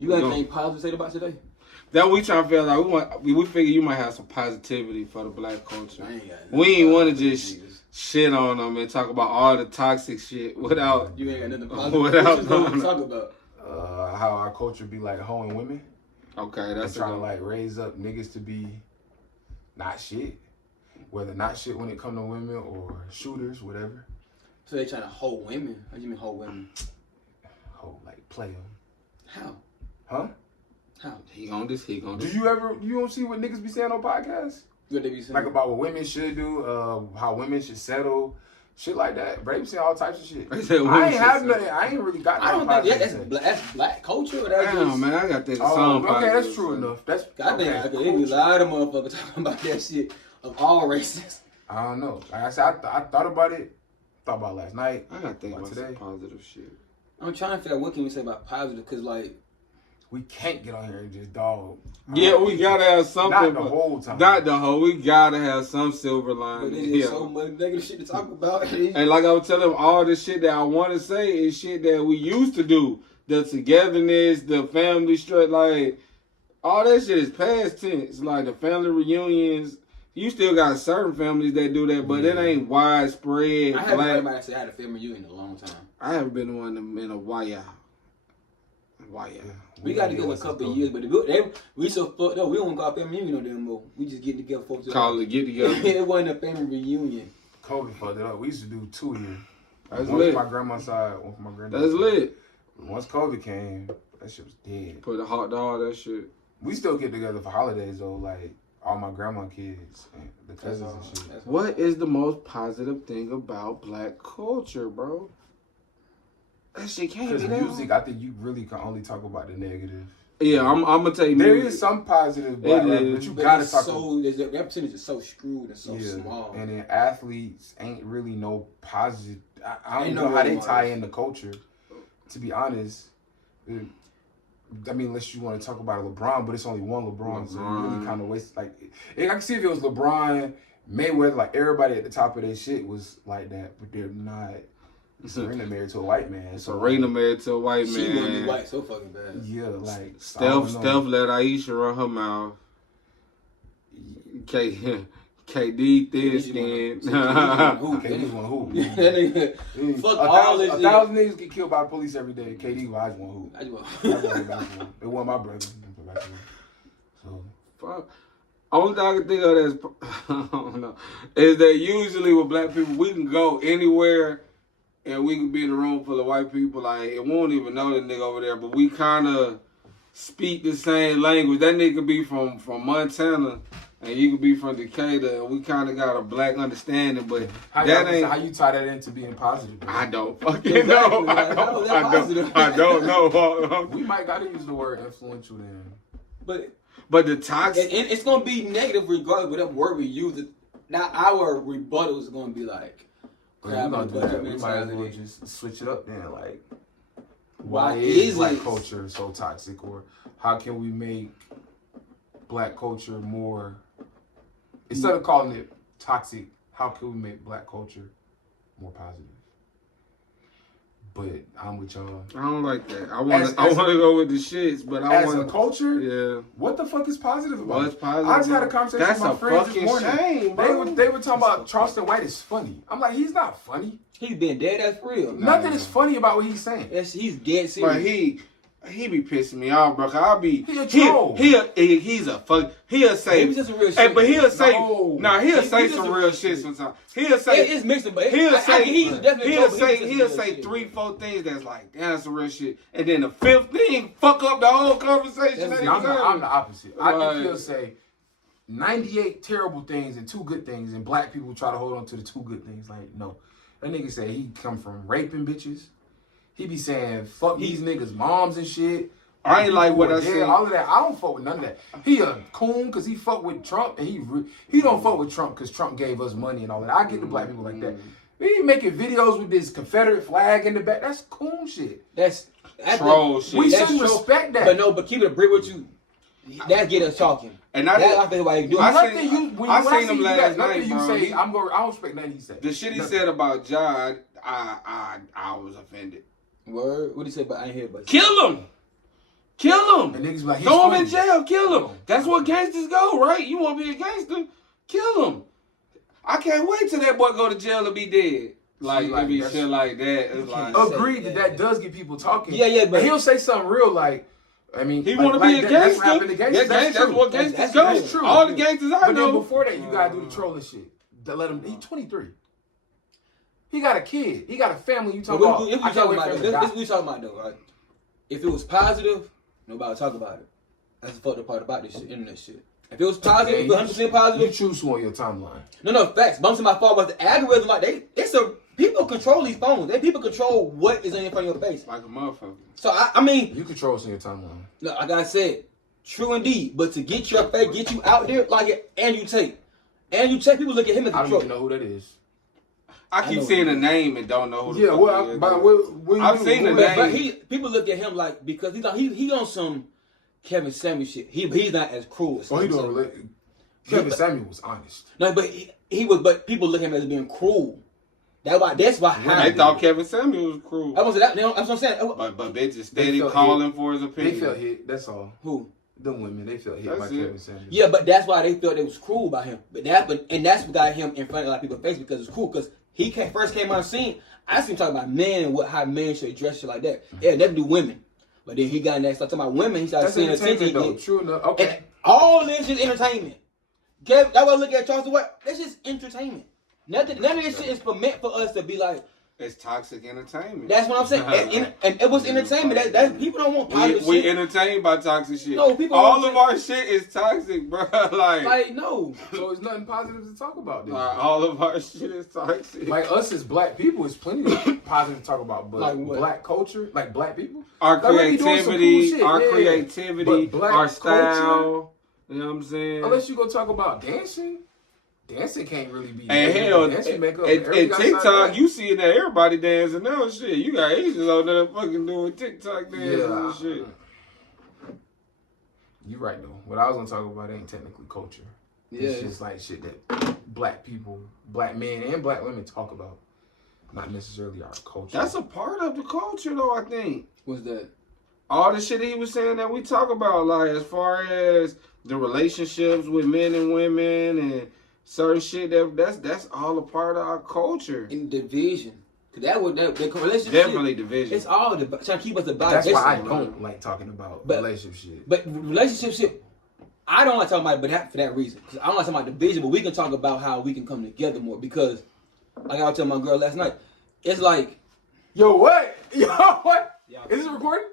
You got anything positive to say about today? That we trying to feel like we figure you might have some positivity for the black culture. I ain't got We ain't want to just shit on them and talk about all the toxic shit without. You ain't got nothing positive. Without What you talk about? How our culture be like hoeing women. Okay, that's trying to like raise up niggas to be not shit, whether not shit when it come to women or shooters, whatever. So they trying to hold women? How do you mean hold women? Hold like play them. How? Huh? How? He on this. Do you don't see what niggas be saying on podcasts? What they be saying? Like about what women should do, how women should settle, shit like that. Brave saying all types of shit. I ain't have nothing. I ain't really got nothing. I don't think that's black culture. Or that's Damn, man, I got that song. Okay, that's true enough. That's I think it be a lot of motherfuckers talking about that shit of all races. I don't know. Like I said, I thought about it. Thought about last night. I gotta think about today. some positive shit. I'm trying to figure out what can we say about positive, cause like we can't get on here and just dog. Yeah, we gotta have something. Not the whole time. Not the whole. We gotta have some silver lining. But there's so much negative shit to talk about. And like I was telling them, all the shit that I want to say is shit that we used to do. The togetherness, the family strut, like all that shit is past tense. Like the family reunions. You still got certain families that do that, but it ain't widespread. I haven't heard anybody say I had a family reunion in a long time. I haven't been to one in a while. We got together a couple of years, but we so fucked up. We don't call family reunion no damn more. We just get together, folks. Call it get together. It wasn't a family reunion. COVID fucked it up. We used to do 2 years. That's one lit. for my grandma's side, one for my granddad's That's side. lit. Once COVID came, that shit was dead. Put a hot dog, that shit. We still get together for holidays though, like all my grandma kids and the cousins and shit. What is the most positive thing about black culture, bro? That shit can't be Because that music, I think you really can only talk about the negative. Yeah, I'm gonna tell you. There music. is some positive, but you gotta talk about. That percentage is so screwed and so small. And then athletes ain't really no positive. I don't Ain't know no how they role tie models. in the culture. To be honest, I mean, unless you want to talk about LeBron, but it's only one LeBron, so you really kind of waste. Like, I can see if it was LeBron, Mayweather, like everybody at the top of their shit was like that, but they're not. Serena married to a white man. Serena married to a white man. She wanna be white so fucking bad. Yeah, like Steph let Aisha run her mouth. KD thin skin. KD's one who. Fuck all this shit. 1,000 niggas get killed by the police every day. KD, well, I just want who. I just want It wasn't my brother. So Fuck. Only thing I can think of that's I don't know is that usually with black people we can go anywhere and we can be in a room full of white people like it won't even know the nigga over there, but we kind of speak the same language. That nigga could be from Montana and you could be from Decatur, and we kind of got a black understanding. But how you tie that into being positive? I don't fucking know. I don't know. We might gotta use the word influential then. But the toxic, and it's gonna be negative regardless of whatever word we use. Now our rebuttal is gonna be like, crab and butter We might as well mentality. just switch it up then. Like, Why is black it culture so toxic, or how can we make black culture more? Instead of calling it toxic, how can we make black culture more positive? But I'm with y'all. I don't like that. I want to go with the shits, but I want as a culture. Yeah. What the fuck is positive about? What's positive? I just had a conversation with my friends this morning. Shame, bro. They were talking about Charleston White is funny. I'm like, he's not funny. He's been dead. That's real. Nothing is funny about what he's saying. He's dead serious. But he be pissing me off, bro. I'll be he a troll. He's a fuck. He'll say, Maybe just some real shit. but he'll say, He'll say some real shit sometimes. He'll say it's mixed, but he'll he'll say 3-4 things that's like, damn, that's some real shit, and then the 5th thing fuck up the whole conversation. I'm the opposite. I think he'll say 98 terrible things and 2 good things, and black people try to hold on to the 2 good things. Like, no, that nigga say he come from raping bitches. He be saying fuck these niggas' moms and shit. I ain't like what I said. All of that. I don't fuck with none of that. He a coon because he fuck with Trump, and he don't fuck with Trump because Trump gave us money and all that. I get the black people like that. We ain't making videos with this Confederate flag in the back. That's coon shit. That's troll shit. We shouldn't respect that. But keep it a brick with you. That get us talking. And I think why you do. I seen him last night, bro. I don't respect nothing he said. The shit he said about Jod, I was offended. Word? What he said? But I ain't hear about. Kill him. Kill him. And niggas be like, he's Throw him funny. in jail. Kill him. That's what gangsters go, right? You want to be a gangster? Kill him. I can't wait till that boy go to jail and be dead. Like, See, like, it be that's- shit like that. It's like, Agreed that does get people talking. Yeah, but And he'll say something real like, I mean, he like, want to be a that's gangster. what happened to gangsters. That's true. what gangsters That's go. That's true. All the gangsters I But know. then before that, you gotta do the trolling shit. To let him. He's 23. He got a kid. He got a family. You talking about? If we I can't talking wait about for him this, to die. this we talking about though, right? If it was positive, nobody would talk about it. That's the fucked up part about this shit, internet shit. If it was positive, Yeah, 100% You positive, choose who on your timeline. no facts. But I'm saying my fault was the algorithm. Like people control these phones. People control what is in front of your face. Like a motherfucker. So I mean, You control what's on your timeline. no, like I said, true indeed. But to get your face, get you out there, like Andrew Tate. Andrew Tate, people look at him as I a don't troll. even know who that is. I keep know seeing what a name and don't know who the Yeah, fuck well, it is. but when I've you- seen the who- name. But people look at him like because he on some Kevin Samuel shit. He's not as cruel as Oh, he Kevin doing Samuel. Kevin Samuel was honest. No, but he was. But people look at him as being cruel. That's why. They how thought Kevin Samuel was cruel. I want to say that. That's what I'm saying. But bitches steady felt calling hit. for his They opinion. felt hit. That's all. Who? Them women, they felt hit That's by it. Kevin Samuel. Yeah, but that's why they felt it was cruel by him. And that's what got him in front of a lot of people's face because it's cool. Because he first came on the scene. I seen him talking about men and how men should dress shit like that. Yeah, never do women. But then he got in that stuff talking about women. He started That's seeing attention. entertainment though. True enough. Okay. And all this is entertainment. That's why I look at Charleston White. That's just entertainment. None of this shit is meant for us to be like. It's toxic entertainment. That's what I'm saying. And it was entertainment. That people don't want positive we shit. entertained by toxic shit. No, people all want of our shit is toxic, bro. Like no. So it's nothing positive to talk about. Then. all of our shit is toxic. Like us as black people, it's plenty of positive to talk about. But Like what? black culture, like black people, Our like, we be doing some creativity, cool shit, our yeah. creativity, But black our style. culture- You know what I'm saying? unless you go talk about dancing, dancing can't really be. And hell, dancing make up and everything outside TikTok, that. you see that everybody dancing now. Shit, you got Asians on there fucking doing TikTok dances and shit. You right though. What I was gonna talk about ain't technically culture. Yeah. It's just like shit that black people, black men and black women talk about. Not necessarily our culture. That's a part of the culture, though. I think What's that? all the shit he was saying that we talk about, like as far as the relationships with men and women and certain shit that's all a part of our culture. In division. Cause that relationship. Definitely division. It's all trying to keep us divided. That's why I It's- don't like talking about But- relationship shit. But relationship shit, I don't like talking about it, but for that reason. Because I don't like talking about division, but we can talk about how we can come together more. Because, like I was telling my girl last night, it's like, Yo, what? Yo, what? Yeah. Is this recording?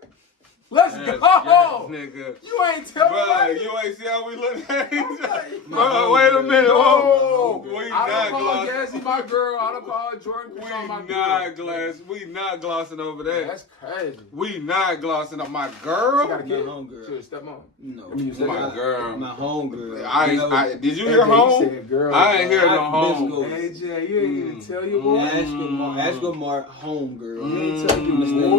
Let's Yes, go. yes, nigga. You ain't telling Bro, me. you ain't see how we look at each other. like, Bro, wait a minute. No. Whoa. We I not don't call glossing. Gassy my girl. I don't call Jordan We Chris on my not girl. We not glossing over that. That's crazy. We not glossing on my She got a girl. kid. My homegirl. She was stepmom. no. I mean, you said My that. girl. My homegirl. Did you Hey, hear Jay, you home? said girl, I ain't hear bro. no home. Bisco. Hey Jay, you ain't even tell your boy. Ashka Mark, homegirl. You ain't tell your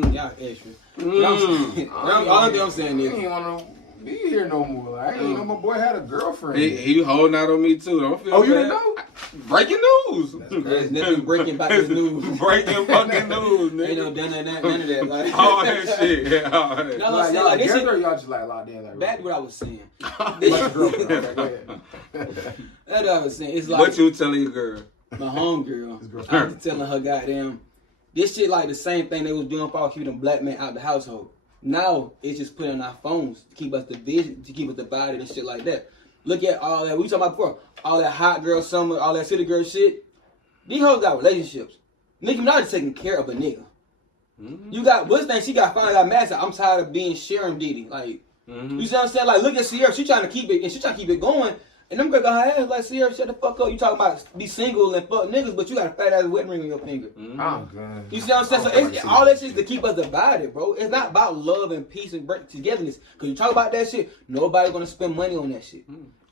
boy. Y'all extra. All I'm saying I is, ain't wanna be here no more. Like, I ain't know my boy had a girlfriend. He holding out on me too. Don't feel Oh, you bad. didn't know? Breaking news. there's nothing breaking back the news. Breaking fucking news, Ain't no nigga. none of that. Like, All that shit. Yeah, all that. No, Like, I'm saying, y'all like, this together or shit, y'all just like locked in? Like, back to what I was saying. like a girlfriend. Okay, go ahead. That's what I was saying. It's like What you telling your girl? my homegirl. I was telling her, goddamn, this shit like the same thing they was doing for keeping them black men out the household. Now it's just putting on our phones to keep us division, to keep us divided and shit like that. Look at all that we talking about before, all that hot girl summer, all that city girl shit. These hoes got relationships. Nicki Minaj is taking care of a nigga. Mm-hmm. You got what's thing? She got finally got mad. Said, I'm tired of being Sharon Diddy. Like Mm-hmm. you see what I'm saying? Like look at Sierra. She trying to keep it and she trying to keep it going. And them girls got her ass like Sierra. Shut the fuck up. You talking about be single and fuck niggas, but you got a fat ass wedding ring on your finger. Mm-hmm. Oh, God. You see what I'm saying? So it's, all that shit is to keep us divided, bro. It's not about love and peace and togetherness. Cause you talk about that shit, nobody gonna spend money on that shit.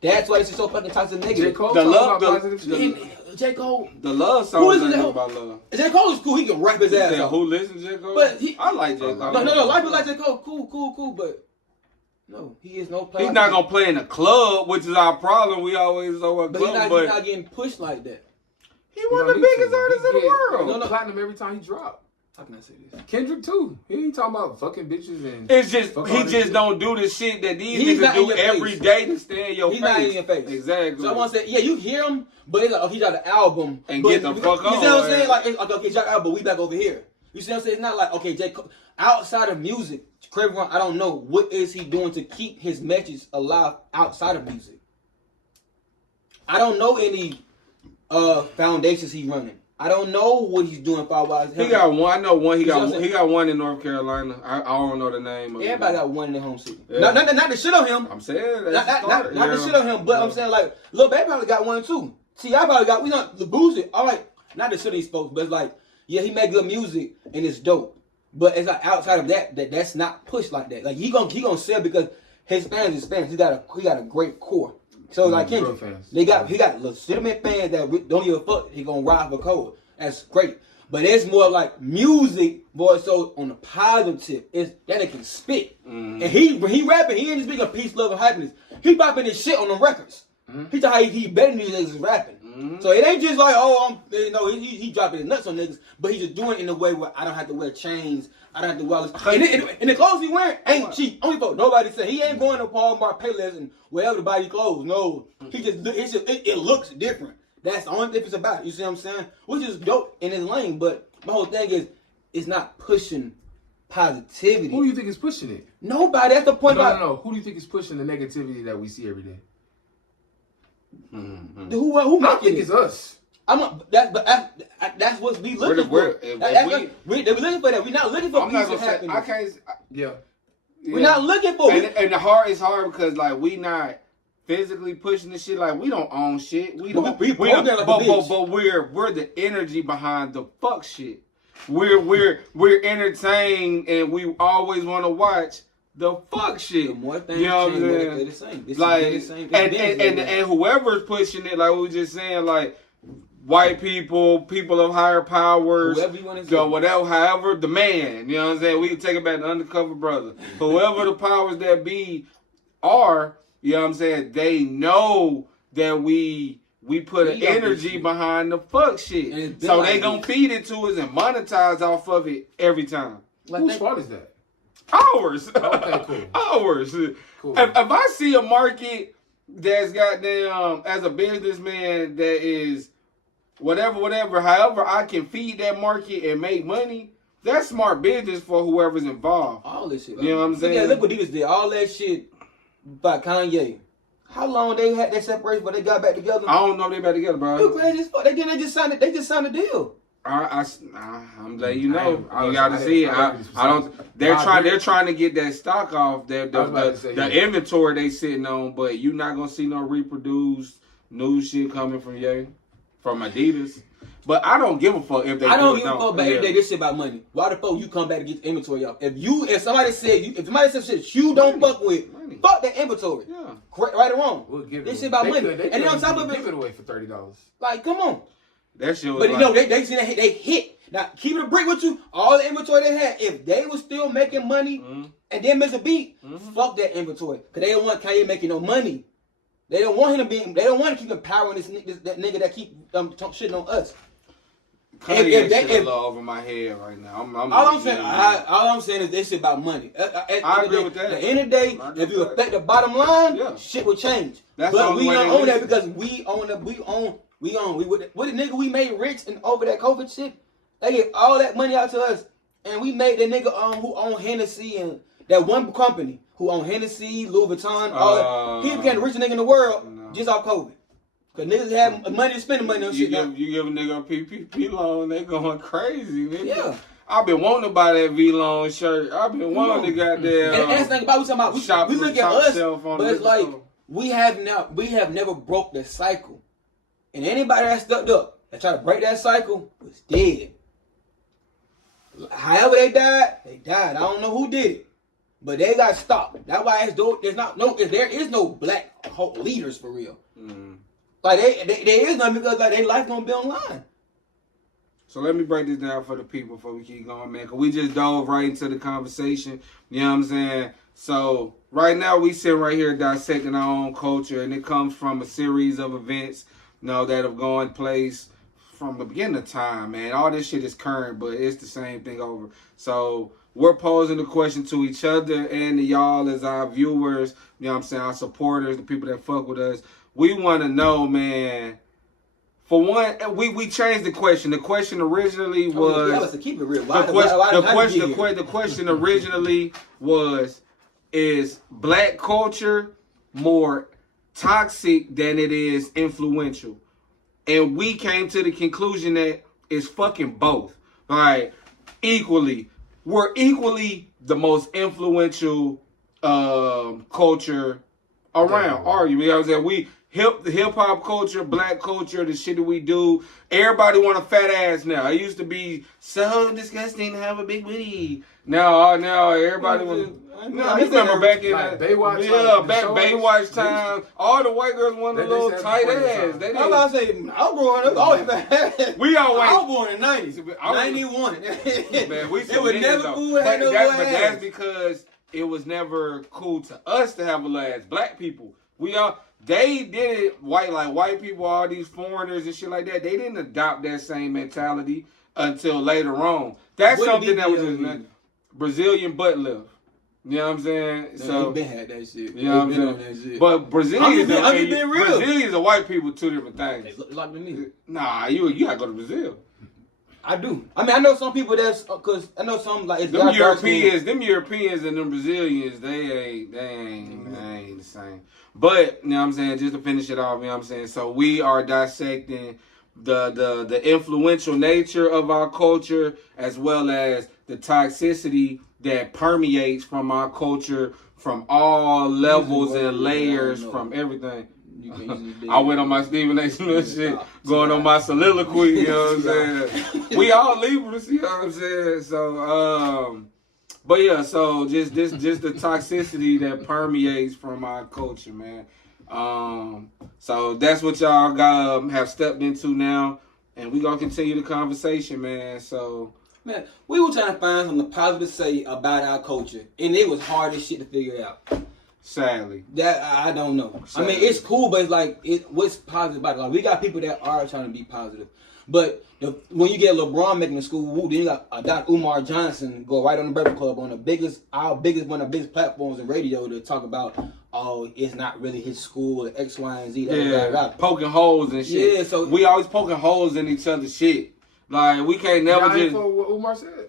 That's why this is so fucking toxic and J. negative. Cole The talking love- about the- positive the- shit. J. Cole. The love Who song is is it? about love. J. Cole is cool. He can rap his You ass said off. who listens to J. Cole? But he- I like J. Cole. No. Like like J. Cole, cool. But no, he is no player. He's not gonna play in a club, which is our problem. We always know a But he's club, not getting pushed like that. he one of the biggest artists in the He get world. No. platinum every time he drop. How can I say this? Kendrick too. He ain't talking about fucking bitches and. It's just fuck he all just this shit. don't do the shit that these He's not niggas in do your every face. day to stay in your He's face. not in your face. Exactly. So I want to say, yeah, you hear him, but it's like, oh, he dropped an album. And but, get the fuck You on, see what I'm saying? man. Like, it's, okay, dropped an album, but we back over here. You see what I'm saying? It's not like, okay, J. Cole, outside of music, Craven Ron, I don't know what is he doing to keep his message alive outside of music. I don't know any foundations he's running. I don't know what he's doing far-wise. He got one. I know one. He You see what I'm got saying? he got one in North Carolina. I don't know the name of it. Everybody got one in their home city. Yeah. Not to shit on him. I'm saying Not that's not to shit on him, but I'm saying like Lil Baby probably got one too. See, I probably got we not the Boozy. All right, not to shit on these folks, but it's like yeah, he make good music and it's dope. But it's like outside of that's not pushed like that. Like he gonna sell because his fans is fans. He got a great core. So like Kendrick, he got legitimate fans that don't give a fuck. He gonna ride for Cole. That's great. But it's more like music, boy. So on the positive, it's that it can spit. And when he rapping, he ain't just speaking peace, love, and happiness. He popping his shit on the records. He thought he better than these niggas rapping. So it ain't just like he dropping his nuts on niggas, but he just doing it in a way where I don't have to wear chains. I don't have to wear this. And the clothes he wearing ain't cheap. Only for nobody say he ain't going to Paul Mart Payless and wherever to buy your clothes. No, it looks different. That's the only difference about it. You see what I'm saying? Which is dope in his lane, but my whole thing is it's not pushing positivity. Who do you think is pushing it? Nobody. That's the point. No. Who do you think is pushing the negativity that we see every day? Who I making think it? it's us. That's what we looking for. We looking for that. We're not looking for I'm peace not and gonna say happiness. I can't. Yeah. We're not looking for it. And the hard it's hard because like we not physically pushing the shit. Like we don't own shit. We don't. We programmed like a bitch. But we're the energy behind the fuck shit. We're entertained and we always want to watch the fuck shit. The more things you know change, what I'm they're saying? the same. This Like is the same. and whoever's pushing it, like we were just saying, like white people of higher powers, Whoever you want to say. go whatever, however the man, you know what I'm saying? We can take it back to Undercover Brother. Whoever the powers that be are, you know what I'm saying? They know that we put an energy behind the fuck shit, so they gonna feed it to us and monetize off of it every time. Whose fault is that? Ours. Okay, cool. Ours. Cool. If I see a market that's goddamn, as a businessman that is whatever, however I can feed that market and make money, that's smart business for whoever's involved. All this shit. You know what I'm saying? Yeah, look what Divas did. All that shit by Kanye. How long they had that separation, but they got back together? I don't know if they back together, bro. You crazy as fuck. They just signed it. They just signed a deal. I'm letting you know. You gotta see it. I don't. They're trying to get that stock off the inventory they sitting on, but you're not gonna see no reproduced new shit coming from from Adidas. But I don't give a fuck if they. I don't give a fuck about every day. This shit about money. Why the fuck you come back to get the inventory off? If somebody said shit you don't fuck with, fuck that inventory. Yeah. Right or wrong. We'll give This it shit about money. and then on top of give it, it away for $30. like come on. That shit was But like, you know they see that they hit. Now keep it a brick with you. All the inventory they had, if they was still making money and then miss a beat, fuck that inventory. Cause they don't want Kanye making no money. They don't want him to be. They don't want to keep empowering that nigga that keep shitting on us. Kanye shit a little over my head right now. All I'm saying is this shit about money. I agree with that. At the end of the day, if you affect the bottom line, shit will change. But we don't own that because we own what the nigga we made rich and over that COVID shit. They gave all that money out to us, and we made the nigga who owned Hennessy and that one company who owned Hennessy, Louis Vuitton, all that. He became the richest nigga in the world just off COVID. Cause niggas have money to spend money on shit. You give a nigga a PPP loan, they going crazy, nigga. Yeah. I've been wanting to buy that V-Long shirt. I've been wanting to goddamn. And that's the thing about we talking about. We look at us, but it's like we have never broke the cycle. And anybody that stuck up that tried to break that cycle was dead. However they died. I don't know who did it, but they got stopped. That's why there is no black leaders for real. Like there is none because like their life gonna be online. So let me break this down for the people before we keep going, man. Cause we just dove right into the conversation. You know what I'm saying? So right now we sit right here dissecting our own culture, and it comes from a series of events, that have gone place from the beginning of time, man. All this shit is current, but it's the same thing over. So we're posing the question to each other and to y'all as our viewers, you know what I'm saying, our supporters, the people that fuck with us. We want to know, man. For one, we changed the question. The question originally was to keep it real. The question originally was, is black culture more toxic than it is influential? And we came to the conclusion that it's fucking both. Like, equally. We're equally the most influential culture around, are you? You know what I'm saying? We hip hop culture, black culture, the shit that we do. Everybody want a fat ass now. It used to be so disgusting to have a big booty. Now everybody was. No, you remember back in Baywatch, Baywatch time, all the white girls wanted a little tight ass. I'm about to say, I was growing up, always had. We always. I was born in the 90s, 91. Man, we it was never cool to but have no ass. But that's because it was never cool to us to have a little ass. Black people, they did it white people, all these foreigners and shit like that. They didn't adopt that same mentality until later on. That's something that was Brazilian butt lift. You know what I'm saying? So they been had that shit. You know what I'm saying? But Brazilians and white people, two different things. They look like to me. Nah, you gotta go to Brazil. I do. I mean, I know some people cause I know some like them Europeans and them Brazilians, they ain't the same. But you know what I'm saying, just to finish it off, you know what I'm saying. So we are dissecting the influential nature of our culture as well as the toxicity that permeates from our culture from all levels and layers from everything. I went on my Stephen A. Smith shit, going on my soliloquy, you know what I'm saying? We all Libras, you know what I'm saying? So, but yeah, so just the toxicity that permeates from our culture, man. So that's what y'all have stepped into now, and we gonna continue the conversation, man. So. Man, we were trying to find something positive to say about our culture, and it was hard as shit to figure out. Sadly. That, I don't know. Sadly. I mean, it's cool, but it's like, what's positive about it? Like, we got people that are trying to be positive. But when you get LeBron making the school woo, then you got Dr. Umar Johnson go right on the Breakfast Club on one of the biggest platforms in radio to talk about, oh, it's not really his school, X, Y, and Z. Poking holes and shit. Yeah, so we always poking holes in each other's shit. Like, we can't never just... what Umar said.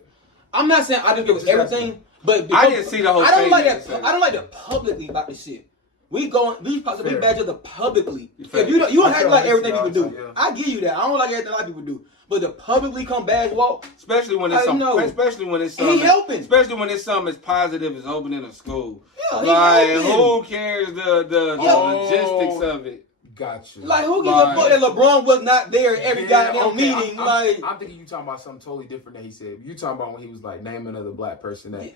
I'm not saying I just give everything, but I didn't see the whole thing. I don't like that publicly about this shit. We supposed to be bad to publicly. If you don't act like everything people do. Yeah. I give you that. I don't like everything a lot of people do. But to publicly come bash walk, especially when it's something he helping. Especially when it's something as positive as opening a school. Yeah, like who cares the logistics of it? Gotcha. Like, who gives a fuck that LeBron was not there every goddamn meeting? I'm thinking you talking about something totally different that he said. You talking about when he was like, name another black person that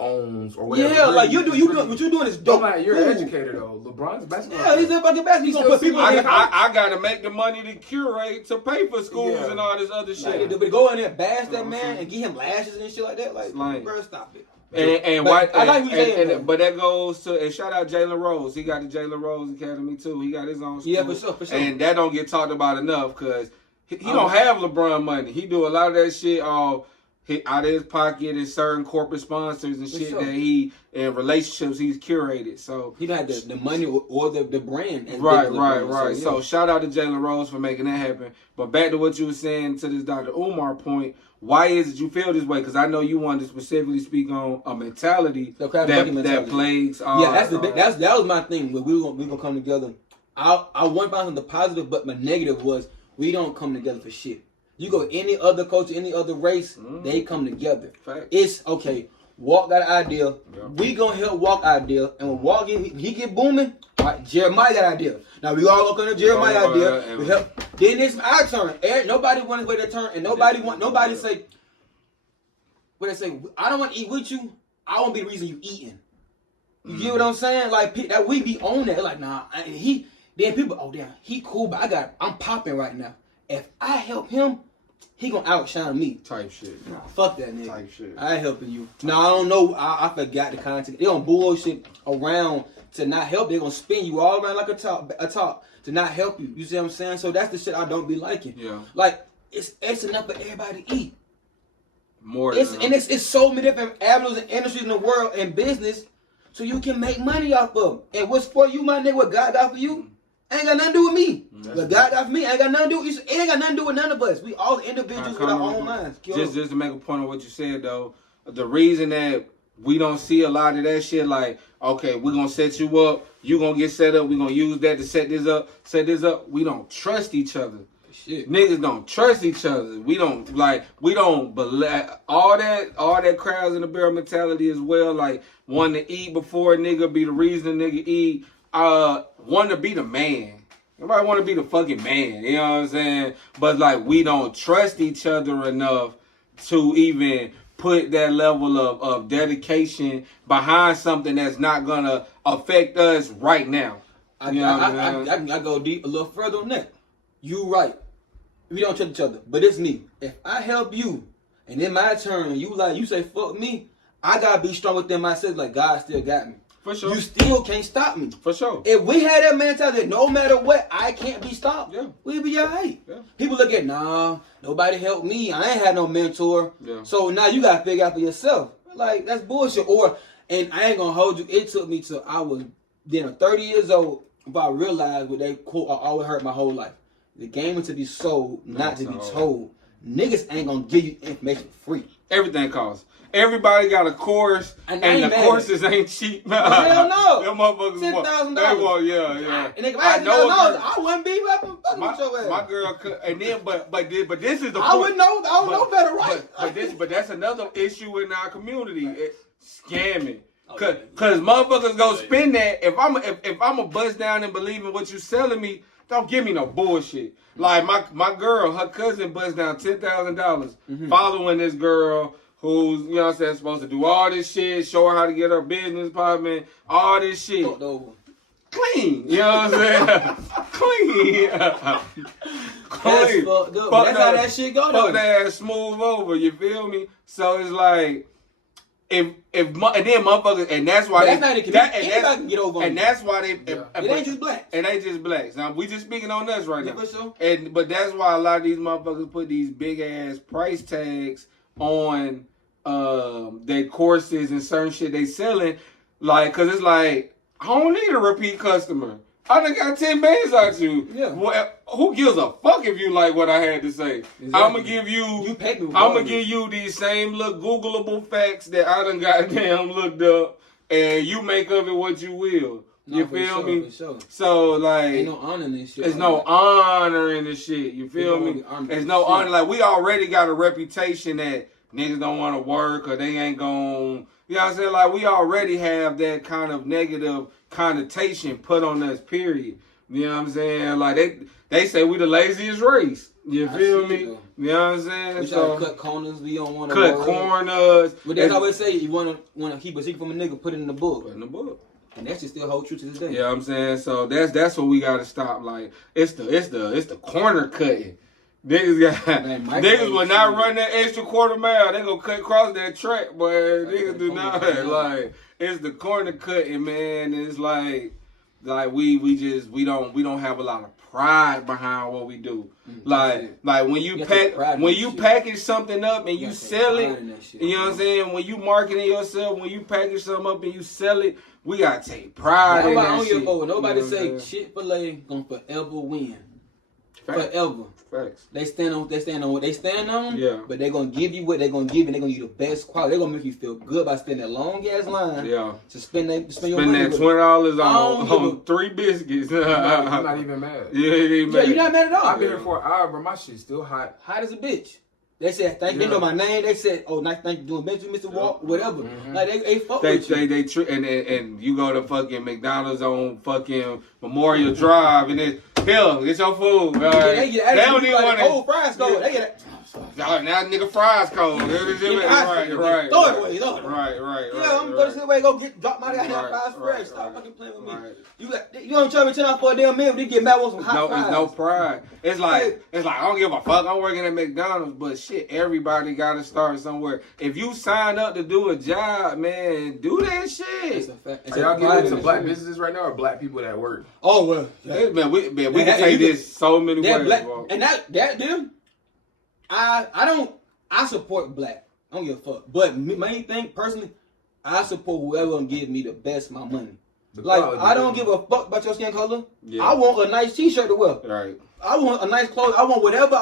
owns or whatever. Yeah, like what you doing is dope. Like, you're an educator though. LeBron's a basketball player. Yeah, he's a fucking basketball. He's gonna put people in. I gotta make the money to curate to pay for schools and all this other shit. But go in there, bash that man, and give him lashes and shit like that. Like, bro, stop it. But that goes to, and shout out Jalen Rose. He got the Jalen Rose Academy too. He got his own school. Yeah, for sure. And that don't get talked about enough because he don't have LeBron money. He do a lot of that shit out of his pocket and certain corporate sponsors and shit that he and relationships he's curated. So he don't have the money or the brand. Right. So shout out to Jalen Rose for making that happen. But back to what you were saying to this Dr. Umar point. Why is it you feel this way? Because I know you wanted to specifically speak on a mentality that plagues. That was my thing. When we gonna come together. I want to find something positive, but my negative was we don't come together for shit. You go any other culture, any other race, they come together. Fact. It's okay. Walk got an idea. Yeah. We gonna help Walk idea, and when Walk he get booming. All right, Jeremiah got an idea. Now we all look on the Jeremiah idea. We help. Then it's our turn. Nobody want to wait their turn, and nobody say. What they say? I don't want to eat with you. I want to be the reason you eating. You get what I'm saying? Like that we be on that. Like then people. Oh damn, he cool, but I'm popping right now. If I help him, he gonna outshine me. Type shit. Nah, fuck that nigga. Type shit. I ain't helping you. No, I don't know. I forgot the context. They on bullshit around to not help. They're gonna spin you all around like a top to not help you. You see what I'm saying? So that's the shit I don't be liking. Yeah. Like it's enough for everybody to eat. More It's so many different avenues and industries in the world and business, so you can make money off of them. And what's for you, my nigga? What God got for you? Ain't got nothing to do with me. What God got for me ain't got nothing to do with you. It ain't got nothing to do with none of us. We all individuals with our own minds. Just to make a point on what you said though, the reason that we don't see a lot of that shit, like, okay, we're gonna set you up, you gonna get set up, we're gonna use that to set this up. We don't trust each other. Shit. Niggas don't trust each other. We don't believe all that crowds in the barrel mentality as well. Like, want to eat before a nigga be the reason a nigga eat. Want to be the man. Everybody want to be the fucking man. You know what I'm saying? But like, we don't trust each other enough to even put that level of dedication behind something that's not gonna affect us right now. I go deep a little further on that. You right. We don't trust each other, but it's me. If I help you, and in my turn, you say fuck me, I gotta be strong within myself. Like, God still got me. For sure. You still can't stop me. For sure. If we had that mentality, no matter what, I can't be stopped. Yeah. We'll be alright. Yeah. People look at, nah, nobody helped me. I ain't had no mentor. Yeah. So now you gotta figure out for yourself. Like, that's bullshit. And I ain't gonna hold you. It took me till I was 30 years old before I realized what they quote I always heard my whole life. The game is to be sold, not to be told. Niggas ain't gonna give you information free. Everything costs. Everybody got a course, and the courses ain't cheap. Hell no. Them motherfuckers $10,000. Yeah. And if I I wouldn't be rapping with your ass. My girl could, and then but this is the I wouldn't know. I don't know better, right? But that's another issue in our community. It's scamming. Cause motherfuckers go spend that. If I'm a bust down and believe in what you selling me, don't give me no bullshit. Like my girl, her cousin bust down $10,000 following this girl who's, you know what I'm saying, supposed to do all this shit, show her how to get her business apartment, all this shit. Clean. You know what I'm saying? Clean. Clean. That's how that shit go, though. Fuck that ass smooth over, you feel me? So it's like, and then motherfuckers, and that's why anybody can get over on and that's why they it ain't just blacks. It ain't just blacks. Now we just speaking on us right now. For sure. But that's why a lot of these motherfuckers put these big ass price tags on their courses and certain shit they selling, like, cause it's like, I don't need a repeat customer. I done got 10 bands out you. Yeah. Well, who gives a fuck if you like what I had to say? Exactly. I'm gonna give you these same little Googleable facts that I done goddamn looked up, and you make of it what you will. You feel me? Sure. So like, ain't no honor in this shit. There's no honor in this shit. You feel me? There's no honor. Like, we already got a reputation that niggas don't want to work or they ain't gon'. You know what I'm saying? Like, we already have that kind of negative connotation put on us, period. You know what I'm saying? Like, they say we the laziest race. You feel me? You know what I'm saying? We try to cut corners. We don't want to cut corners. But that's always say, you want to keep a secret from a nigga, put it in the book. Put it in the book. And that shit still hold true to this day. Yeah, you know what I'm saying? So that's what we gotta stop. Like, it's the corner cutting. Niggas will not run that extra quarter mile. They gonna cut across that track, but niggas do not. Like, it's the corner cutting, man. It's like we don't have a lot of pride behind what we do. Like when you package something up and you sell it, you know what I'm saying? When you marketing yourself, when you package something up and you sell it, we gotta take pride in that shit. Nobody say Chick-fil-A gonna forever win. Forever. Facts. They stand on what they stand on. Yeah. But they're gonna give you what they're gonna give you. They're gonna give you the best quality. They're gonna make you feel good by spending that long ass line. Yeah. To spend your money. Spend that $20 on 3 biscuits. I'm not even mad. Yeah, you're not mad at all. I've been here for an hour, but my shit's still hot. Hot as a bitch. They said, they know my name. They said, oh, nice, thank you doing business, Mr. Walk, whatever. Like, they fuck with you. And you go to fucking McDonald's on fucking Memorial Drive, and then, here, get your food. Right? They don't even want to. Whole fries store. They get Now nigga fries cold. Right. Throw it away. Right. Yeah, I'm gonna sit away, drop my goddamn fries fresh. Stop fucking playing with me. You don't charge me $10 for a damn meal, but you get mad with some hot fries. It's no pride. It's like I don't give a fuck. I'm working at McDonald's, but shit, everybody gotta start somewhere. If you sign up to do a job, man, do that shit. It's a fact. Are y'all getting into black businesses right now or black people that work? Oh well, man, we can take this so many ways. Black, and that them, I support black. I don't give a fuck. But main thing personally, I support whoever gonna give me the best my money. I don't give a fuck about your skin color. Yeah. I want a nice T-shirt to wear. Right. I want a nice clothes. I want whatever.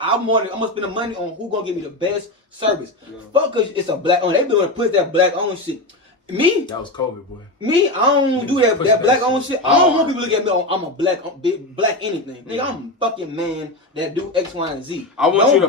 I'm gonna spend the money on who gonna give me the best service. Yeah. Fuck, cause it's a black owned. They be gonna push that black owned shit. Me? That was COVID, boy. Me? I don't do that black owned shit. I don't want people to look at me. I'm a black anything. Nigga, I'm a fucking man that do X, Y, and Z. I want you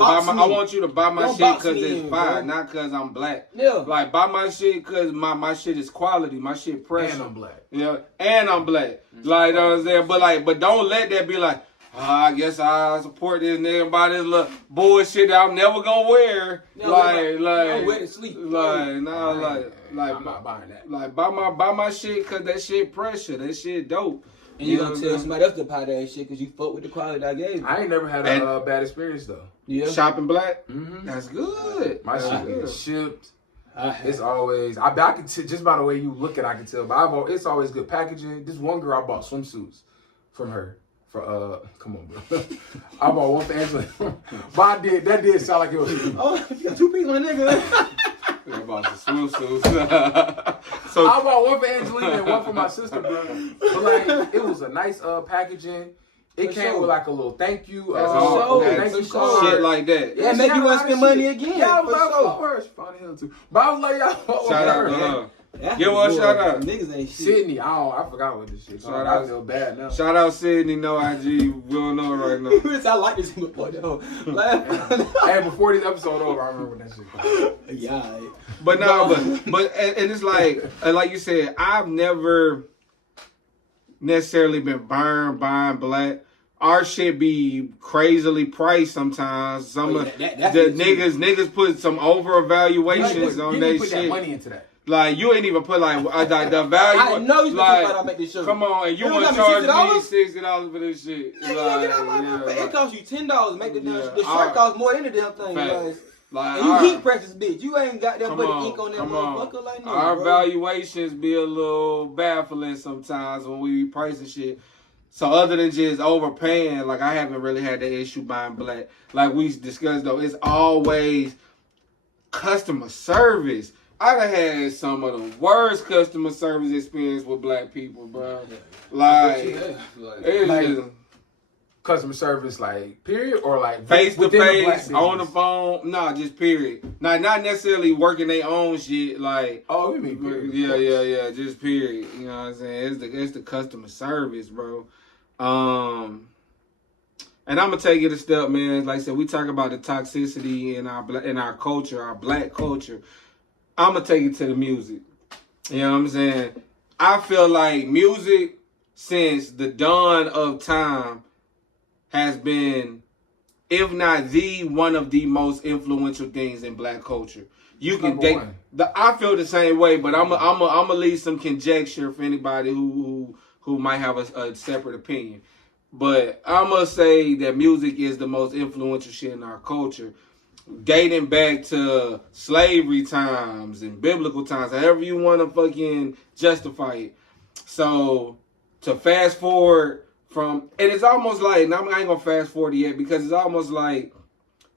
to buy my shit because it's fire, not because I'm black. Yeah. Like buy my shit because my shit is quality. My shit precious. And I'm black. Yeah, and I'm black. Like you know what I'm saying? But don't let that be like, I guess I support this nigga and buy this little bullshit that I'm never gonna wear. I'm wear to sleep. I'm not buying that. Like buy my shit cause that shit pressure. That shit dope. And you gonna tell somebody else to buy that shit cause you fuck with the quality I gave you. I ain't never had a bad experience though. Yeah. Shopping black? Mm-hmm. That's good. My shit gets shipped. It's always I can just by the way you look at I can tell. But it's always good packaging. This one girl I bought swimsuits from her. Come on, bro. I bought one for Angela. But that did sound like it was. Oh, you got 2 pieces on a nigga. I bought some swimsuits. So I bought one for Angelina and one for my sister, bro. But like, it was a nice packaging. It came with like a little thank you, thank you card. Shit like that. Yeah, make you want to spend money again. Yeah, I was like, fun hell too. But I was like, y'all. Shout out to her. Give one shout out. Niggas ain't shit. Sydney, I forgot what this shit. Shout out. I feel bad now. Shout out Sydney, no IG. We don't know right now. I like this before though. Hey, before this episode over, I remember that shit. Yeah. But but it's like you said, I've never necessarily been buying black. Our shit be crazily priced sometimes. Some of the niggas put some over evaluations on their shit. That money into that. Like you ain't even put like the value. I know you like, I make this shirt. Come on, and you want to charge me $60 for this shit? It costs you $10. Make the shirt costs more than the damn thing. And you heat press this bitch. You ain't got that much ink on that motherfucker like no. Our valuations be a little baffling sometimes when we be pricing shit. So other than just overpaying, like I haven't really had that issue buying black. Like we discussed though, it's always customer service. I done had some of the worst customer service experience with black people, bro. Like customer service, like period, or like face to face on the phone. Nah, just period. Not necessarily working their own shit. Like we mean period. Yeah, just period. You know what I'm saying? It's the customer service, bro. And I'm gonna take it a step, man. Like I said, we talk about the toxicity in our culture, our black culture. I'm gonna take it to the music. You know what I'm saying? I feel like music, since the dawn of time, has been, if not one of the most influential things in black culture. You can I feel the same way, but I'm gonna leave some conjecture for anybody who might have a separate opinion. But I'm gonna say that music is the most influential shit in our culture. Dating back to slavery times and biblical times, however you want to fucking justify it. So to fast forward from, and it's almost like, and I ain't gonna fast forward yet because it's almost like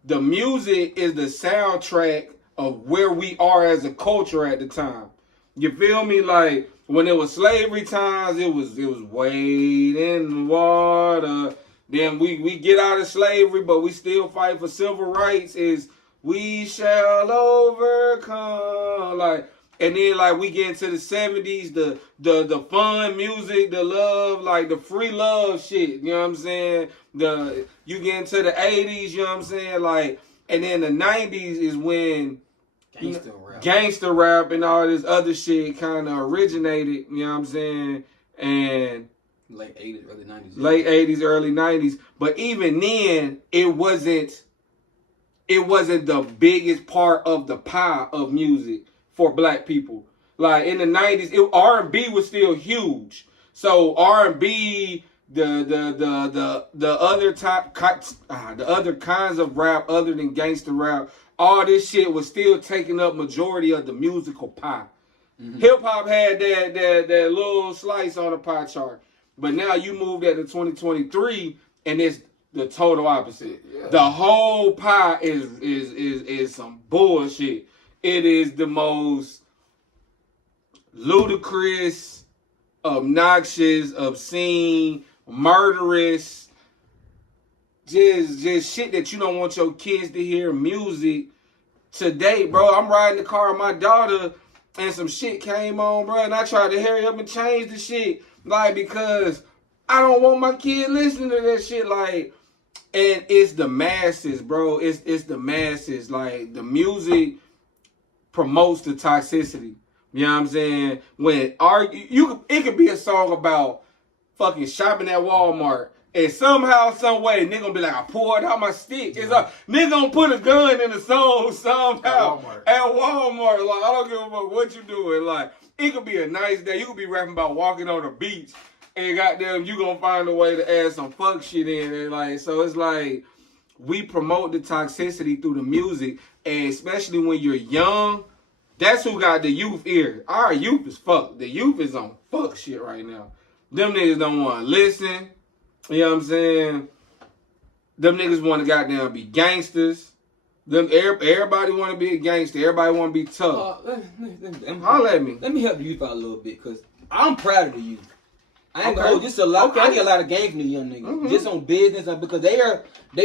the music is the soundtrack of where we are as a culture at the time. You feel me? Like when it was slavery times, it was wade in the water. Then we get out of slavery, but we still fight for civil rights. Is we shall overcome. Like, and then like we get into the 70s, the fun music, the love, like the free love shit. You know what I'm saying? You get into the 80s. You know what I'm saying? Like, and then the 90s is when gangster rap and all this other shit kind of originated. You know what I'm saying? And late 80s, early 90s. Late 80s, early 90s. But even then, it wasn't it wasn't the biggest part of the pie of music for black people. Like in the 90s, R&B was still huge. So R&B, the other kinds of rap other than gangster rap, all this shit was still taking up majority of the musical pie. Mm-hmm. Hip hop had that little slice on the pie chart. But now you move that to 2023 and it's the total opposite. Yeah. The whole pie is some bullshit. It is the most ludicrous, obnoxious, obscene, murderous, just shit that you don't want your kids to hear music today, bro. I'm riding the car with my daughter and some shit came on, bro, and I tried to hurry up and change the shit, like, because I don't want my kid listening to that shit, like, and it's the masses, bro. It's the masses. Like, the music promotes the toxicity. You know what I'm saying? When it could be a song about fucking shopping at Walmart, and somehow, some way, nigga gonna be like, I poured out my stick. It's like, nigga gonna put a gun in the song somehow at Walmart. Like, I don't give a fuck what you doing. Like, it could be a nice day. You could be rapping about walking on the beach, and goddamn, you gonna find a way to add some fuck shit in. And like, so it's like, we promote the toxicity through the music, and especially when you're young. That's who got the youth ear. Our youth is fucked. The youth is on fuck shit right now. Them niggas don't want to listen. You know what I'm saying? Them niggas want to goddamn be gangsters. Everybody want to be a gangster. Everybody want to be tough. Holla at me. Let me help the youth out a little bit, because I'm proud of the youth. I ain't gonna hold just a lot. Okay. I get a lot of game from the young niggas. Just on business, because they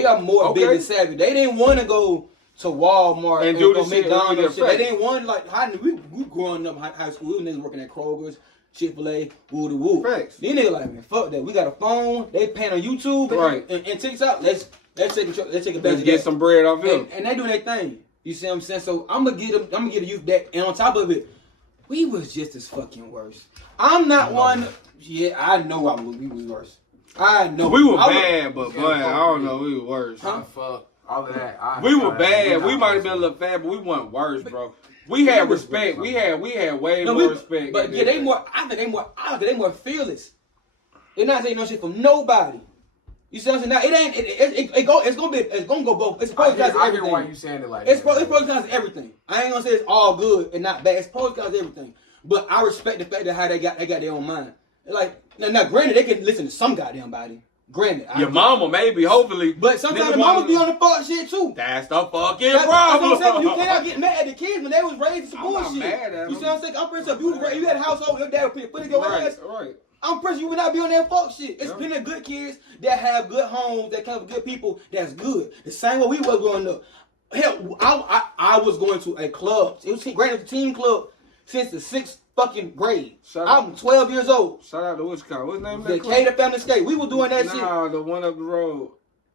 are more business savvy. They didn't want to go to Walmart and do the McDonald's and shit. They didn't want, like, we growing up high school, we niggas working at Kroger's, Chick-fil-A, woo. Facts. These niggas like, man, fuck that. We got a phone, they paying on YouTube and TikTok. Let's take a Let's get some bread off him. And they doing their thing. You see what I'm saying? So I'm gonna get the youth that, and on top of it, we was just as fucking worse. I'm not one. Yeah, I know we was worse. I know we were bad, but boy, I don't know, we were worse. Huh? Fuck. All of that. We were bad. We might have been a little fat, but we weren't worse, bro. We had respect. We had way more respect. But yeah, I think they more fearless. They're not saying no shit from nobody. You see what I'm saying? Now it's gonna go both. It's pros and cons to everything. I hear why you saying it like it's pros and cons to everything. I ain't gonna say it's all good and not bad. It's pros and cons to everything. But I respect the fact that how they got their own mind. Like now, granted, they can listen to some goddamn body. Granted, your mama maybe, hopefully, but sometimes the mamas be on the fuck shit too. That's the fucking problem. I'm saying, you cannot get mad at the kids when they was raised some bullshit. Mad at you see what I'm saying? I'm pretty sure if you had a household, your dad would put it put in your ass. Right. I'm pretty sure you would not be on that fuck shit. It's plenty of good kids that have good homes, that come with good people. That's good. The same way we was growing up. Hell, I was going to a club. It was granted a team club since the 6th fucking grade. I'm 12 years old. Shout out to which car? What's the name of that club? The Cater Family Skate. We were doing that shit. Nah, the one up the road.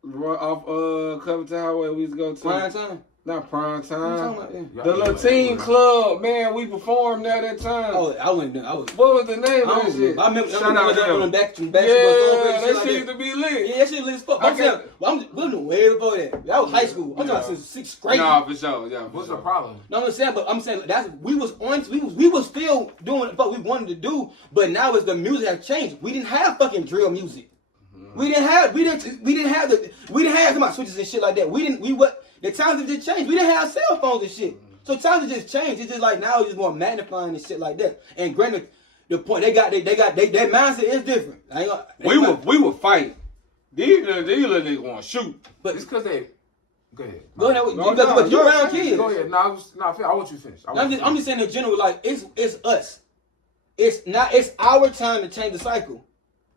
Off Covington Highway we used to go to. Prime Time? Not Prime Time. The little team club, man, we performed there that time. Oh, I went there. What was the name of that shit? I remember Shout out to them. Basketball. That shit used to be lit. Yeah, that shit lit as fuck. We're doing way before that. That was high school. I'm talking since 6th grade. Nah, for sure. Yeah, what's the problem? No, I'm saying we was still doing what we wanted to do, but now as the music has changed, we didn't have fucking drill music. We didn't have some switches and shit like that. The times have just changed. We didn't have cell phones and shit. So times have just changed. It's just like now it's just more magnifying and shit like that. And granted, the point they got their mindset is different. We would fight. These little niggas want to shoot. But it's because they. Go ahead. Go ahead. But you're around kids. Go ahead. I want you to finish. I'm just saying in general, like it's us. It's our time to change the cycle.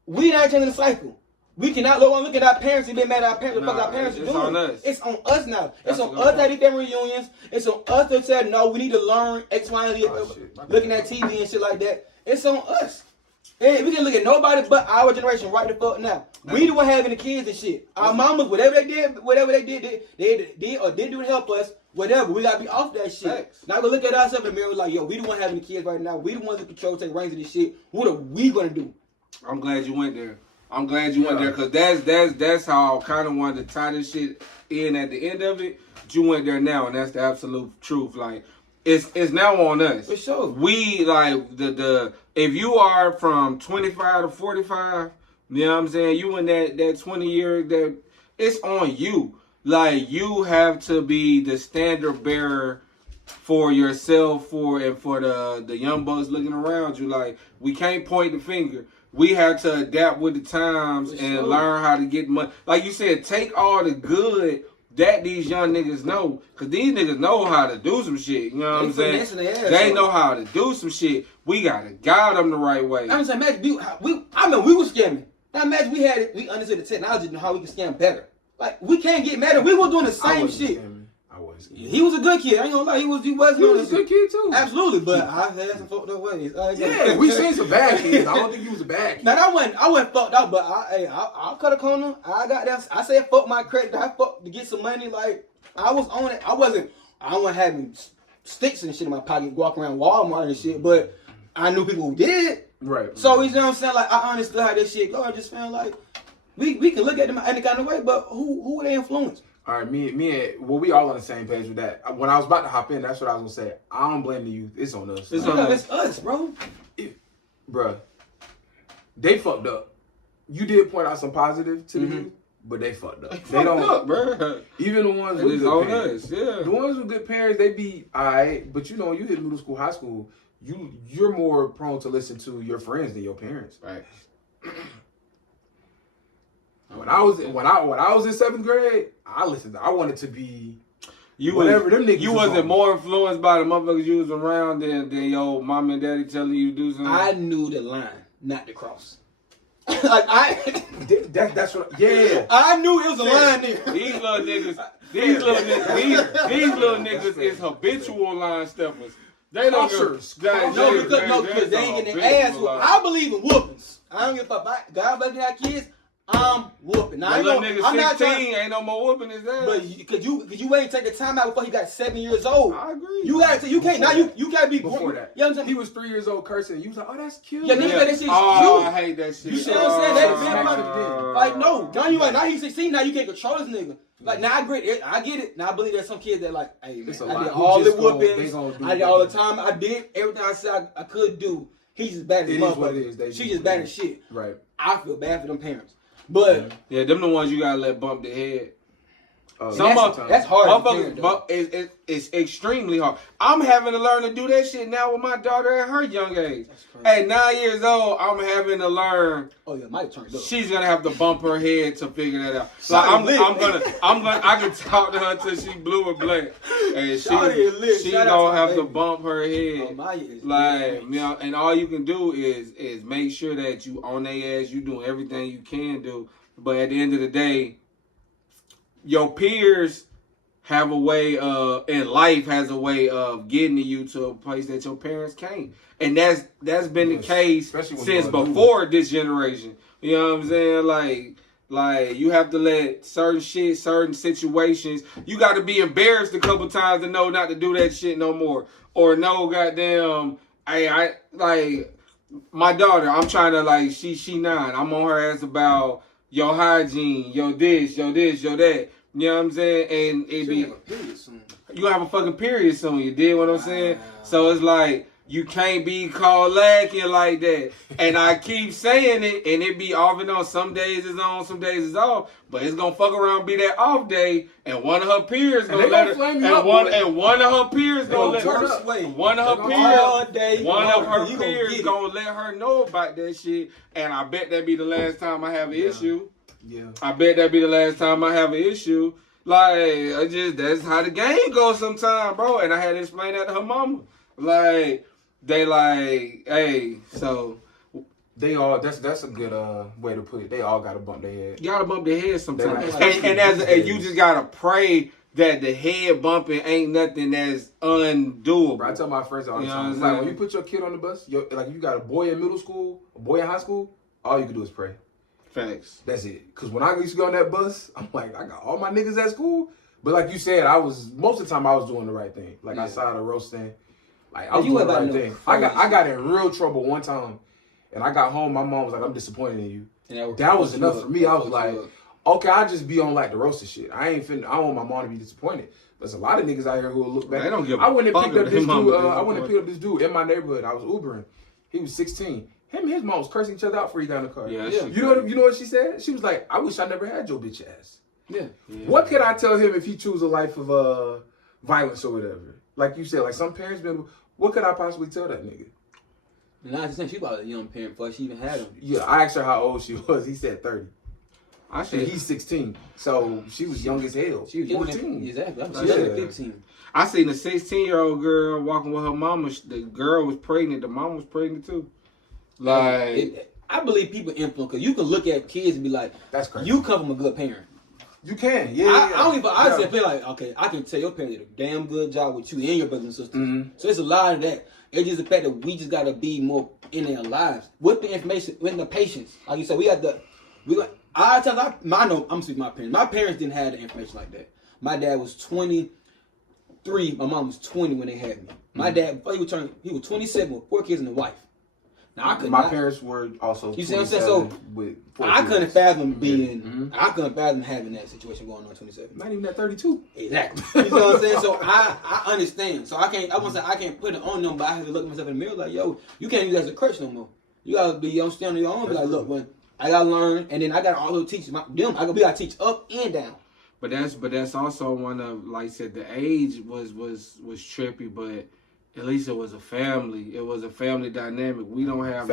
We not changing the cycle. We cannot look at our parents and be mad at our parents. What our parents are doing. On us. It's on us now. It's on us to have family reunions. It's on us to say, no, we need to learn X, Y, and Z. Looking at TV and shit like that. It's on us. Hey, we can look at nobody but our generation right the fuck now. We the one having the kids and shit. Our mamas, whatever they did, they did or didn't do to help us. Whatever, we gotta be off that shit. Thanks. Now we look at ourselves in the mirror like, yo, we the one having the kids right now. We the ones that control, take reins of this shit. What are we gonna do? I'm glad you went there. I'm glad you went there because that's how I kind of wanted to tie this shit in at the end of it. But you went there now, and that's the absolute truth. Like it's now on us. For sure. We like the if you are from 25 to 45, you know what I'm saying? You in that 20 years that it's on you. Like you have to be the standard bearer for yourself, for the young bucks looking around you. Like we can't point the finger. We have to adapt with the times and learn how to get money. Like you said, take all the good that these young niggas know, cause these niggas know how to do some shit. You know what I'm saying? They know how to do some shit. We gotta guide them the right way. I'm saying, imagine we was scamming. Now imagine we understood the technology and how we can scam better. Like we can't get mad at. We were doing the same shit. I was. He was a good kid. I ain't gonna lie. He was a good kid too. Absolutely, but I had some fucked up ways. Yeah, we seen some bad kids. I don't think he was a bad kid. Now I wasn't fucked up, but I cut a corner. I got that. I said fuck my credit. I fucked to get some money. Like I was on it. I wasn't having sticks and shit in my pocket, walking around Walmart and shit. But I knew people who did. Right. So you know what I'm saying? Like I understood how that shit go. I just felt like we can look at them any kind of way, but who they influence? All right, me and we all on the same page with that. When I was about to hop in, that's what I was gonna say. I don't blame the youth. It's on us. It's us, bro. Bruh, they fucked up. You did point out some positive to the youth, but they fucked up. They don't, up, bro. Even the ones with good parents. Yeah. The ones with good parents, they be alright. But you know, you hit middle school, high school, you're more prone to listen to your friends than your parents. Right. When I was in 7th grade, I listened. I wanted to be whatever them niggas. You wasn't more influenced by the motherfuckers you was around than your mom and daddy telling you to do something. I knew the line, not to cross. Like that's what. Yeah. I knew it was a line there. These little niggas is habitual line steppers. They don't because they ain't getting their ass whooped. I believe in whoopings. I don't give a fuck. God bless you have kids. I'm whooping. Now, little nigga 16 ain't no more whooping his ass. But cause you ain't take the time out before he got 7 years old. I agree. You can't now you can't be before that. You know what I'm saying? He was 3 years old cursing. You was like, oh, that's cute. Yeah, nigga, that shit's cute. I hate that shit. You see what I'm saying? Like no, now he's 16. Now you can't control this nigga. Like now I get it. Now I believe there's some kids that like, hey man, I did all the whoopings. I did all the time. I did everything I said I could do. He's just bad as motherfucker. She just bad as shit. Right. I feel bad for them parents. But yeah, them the ones you gotta let bump their head. That's hard. It's extremely hard. I'm having to learn to do that shit now with my daughter at her young age. At 9 years old, I'm having to learn. Oh yeah, Mike turned up. She's gonna have to bump her head to figure that out. Like I can talk to her till she blue and black, and she gonna have to bump her head. Like you know, and all you can do is make sure that you on their ass. You doing everything you can do, but at the end of the day, your peers have a way of, and life has a way of getting you to a place that your parents can't. And that's been the case since before this generation. You know what I'm saying? Like you have to let certain situations, you got to be embarrassed a couple times to know not to do that shit no more. Or no goddamn, I like my daughter, I'm trying to like, she 9. I'm on her ass about your hygiene, your this, your that. You know what I'm saying? And it be you gonna have a fucking period soon. You did what I'm saying? So it's like you can't be called lacking like that. And I keep saying it, and it be off and on. Some days it's on, some days it's off. But it's gonna fuck around be that off day, and one of her peers gonna let her, and one of her peers gonna let her, one of her peers gonna let her know about that shit. And I bet that be the last time I have an issue. Yeah, I bet that be the last time I have an issue. Like, that's how the game goes sometimes, bro. And I had to explain that to her mama. Like, they like, hey, so. They all, that's a good way to put it. They all gotta bump their head. You gotta bump their head sometimes. And you just gotta pray that the head bumping ain't nothing that's undoable. Bro, I tell my friends all the time. Like, when you put your kid on the bus, like you got a boy in middle school, a boy in high school, all you can do is pray. Facts. That's it. Because when I used to go on that bus, I'm like, I got all my niggas at school. But like you said, most of the time I was doing the right thing. Like outside of roasting, like I was doing the right thing. I got in real trouble one time, and I got home, my mom was like, "I'm disappointed in you." And That was enough for me. I was like, okay, I'll just be on like the roasted shit. I don't want my mom to be disappointed. There's a lot of niggas out here who will look back. They don't give a I went and fuck picked up if this their dude. mama I went and picked disappointed. up this dude in my neighborhood. I was Ubering. He was 16. Him and his mom was cursing each other out before he got in the car. Yeah, You know what she said? She was like, "I wish I never had your bitch ass." Yeah. What can I tell him if he choose a life of violence or whatever? Like you said, like some parents been. What could I possibly tell that nigga? And I just think she about a young parent before she even had him. Yeah, I asked her how old she was. He said 30. I And see. he's 16. So she was young as hell. She was 14. Exactly. She Yeah. was 15. I seen a 16-year-old girl walking with her mama. The girl was pregnant. The mom was pregnant too. Like, I believe people influence because you can look at kids and be like, That's crazy. you come from a good parent. You can, yeah. I don't even. I just feel like, okay, I can tell your parents did a damn good job with you and your brothers and sisters. Mhm. So it's a lot of that. It's just the fact that we just gotta be more in their lives with the information, with the patience. Like you said, I know I'm speaking my parents. My parents didn't have the information like that. My dad was 23. My mom was 20 when they had me. My dad, before he was 27 with 4 kids and a wife. Now I couldn't. My parents were also. You see what I'm saying? So, 27 with 4 I kids. couldn't fathom being. Mhm. I couldn't fathom having that situation going on at 27. Not even at 32. Exactly. You know what I'm saying? So I understand. So I can't put it on them, but I have to look at myself in the mirror like, yo, you can't use that as a crutch no more. You gotta be stand on your own. Be like, look, when I gotta learn, and then I gotta also teach them. We gotta teach up and down. but that's also one of, like I said, the age was trippy, but at least it was a family. It was a family dynamic. We don't have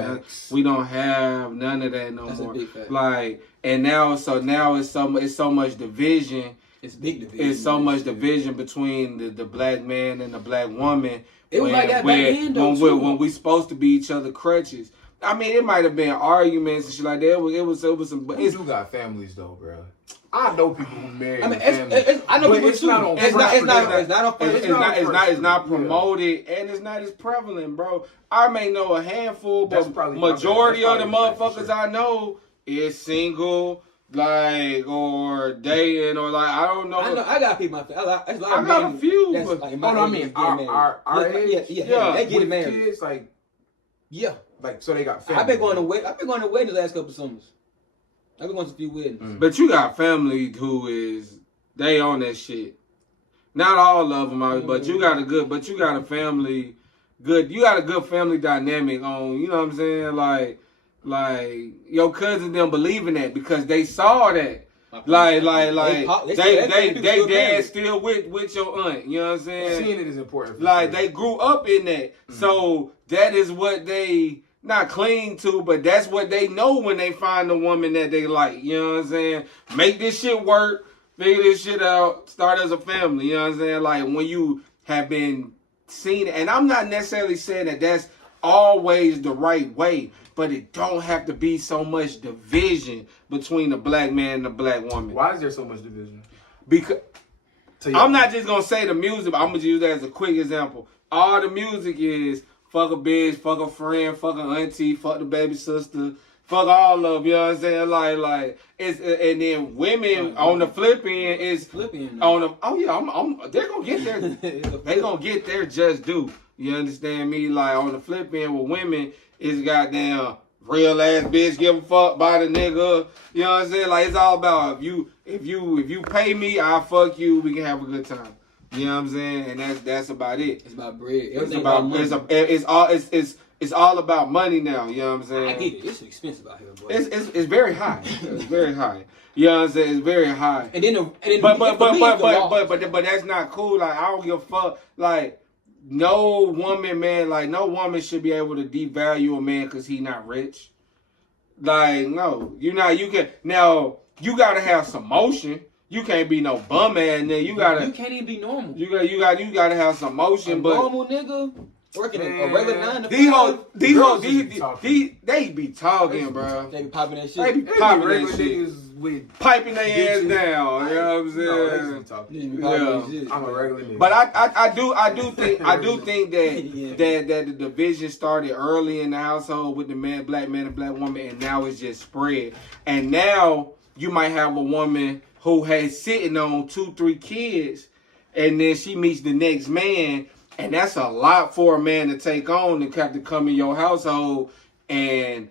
none of that no That's a more. big fact. Like, and now it's so much division. It's big division. It's so much division between the black man and the black woman. It was like that back then, though, too. When we supposed to be each other crutches. I mean, it might have been arguments and shit like that. It was some. But We it's do got families though, bro. I know people who marry. I mean, families, I know but people it's too. not on It's front street. not. It's not promoted, and it's not as prevalent, bro. I may know a handful, That's but probably- majority okay, of the that's probably motherfuckers sure. I know is single, like, or dating, or like, I don't know. I know. I got people. I got I got a few, That's but- like Oh, no, I mean, our age, yeah, they get with married. kids, like so they got families. I've been going to weddings the last couple of summers. I've been going to a few weddings. But you got family they on that shit. Not all of them are, but you got a family family dynamic on, you know what I'm saying? Like your cousins them believe in that because they saw that. Like they dad still with your aunt, you know what I'm saying? Seeing it is important. For Like sure. they grew up in that. So that is what they not cling to, but that's what they know when they find a woman that they like. You know what I'm saying? Make this shit work, figure this shit out, start as a family. You know what I'm saying? Like when you have been seen, and I'm not necessarily saying that that's always the right way, but it don't have to be so much division between the black man and the black woman. Why is there so much division? Because I'm not just gonna say the music, but I'm gonna use that as a quick example. All the music is fuck a bitch, fuck a friend, fuck an auntie, fuck the baby sister, fuck all of them, you know what I'm saying? Like it's and then women on the flip end is Flipping. on the they're gonna get their they gonna get their just due. You understand me? Like on the flip end with women is goddamn real ass bitch, give a fuck by the nigga. You know what I'm saying? Like it's all about if you pay me, I'll fuck you, we can have a good time. You know what I'm saying? And that's about it. It's about bread. It's Everything about money. it's all about money now. You know what I'm saying? I get it. It's expensive out here, boy. It's very high. It's very high. You know what I'm saying? It's very high. And then But that's not cool. Like I don't give a fuck. Like no woman should be able to devalue a man because he not rich. Like no, you gotta have some motion. You can't be no bum ass nigga. You can't even be normal. You gotta have some motion. A But normal nigga working a regular 9 to 5. They be talking, bro. They be popping that They be shit. popping regular that shit. niggas with Piping their ass bitches. down. You know what I'm No, they saying? just talking. They be popping that shit. I'm a regular nigga. But I do think that the division started early in the household with the black man and black woman, and now it's just spread. And now you might have a woman who has sitting on 2-3 kids, and then she meets the next man, and that's a lot for a man to take on and have to come in your household and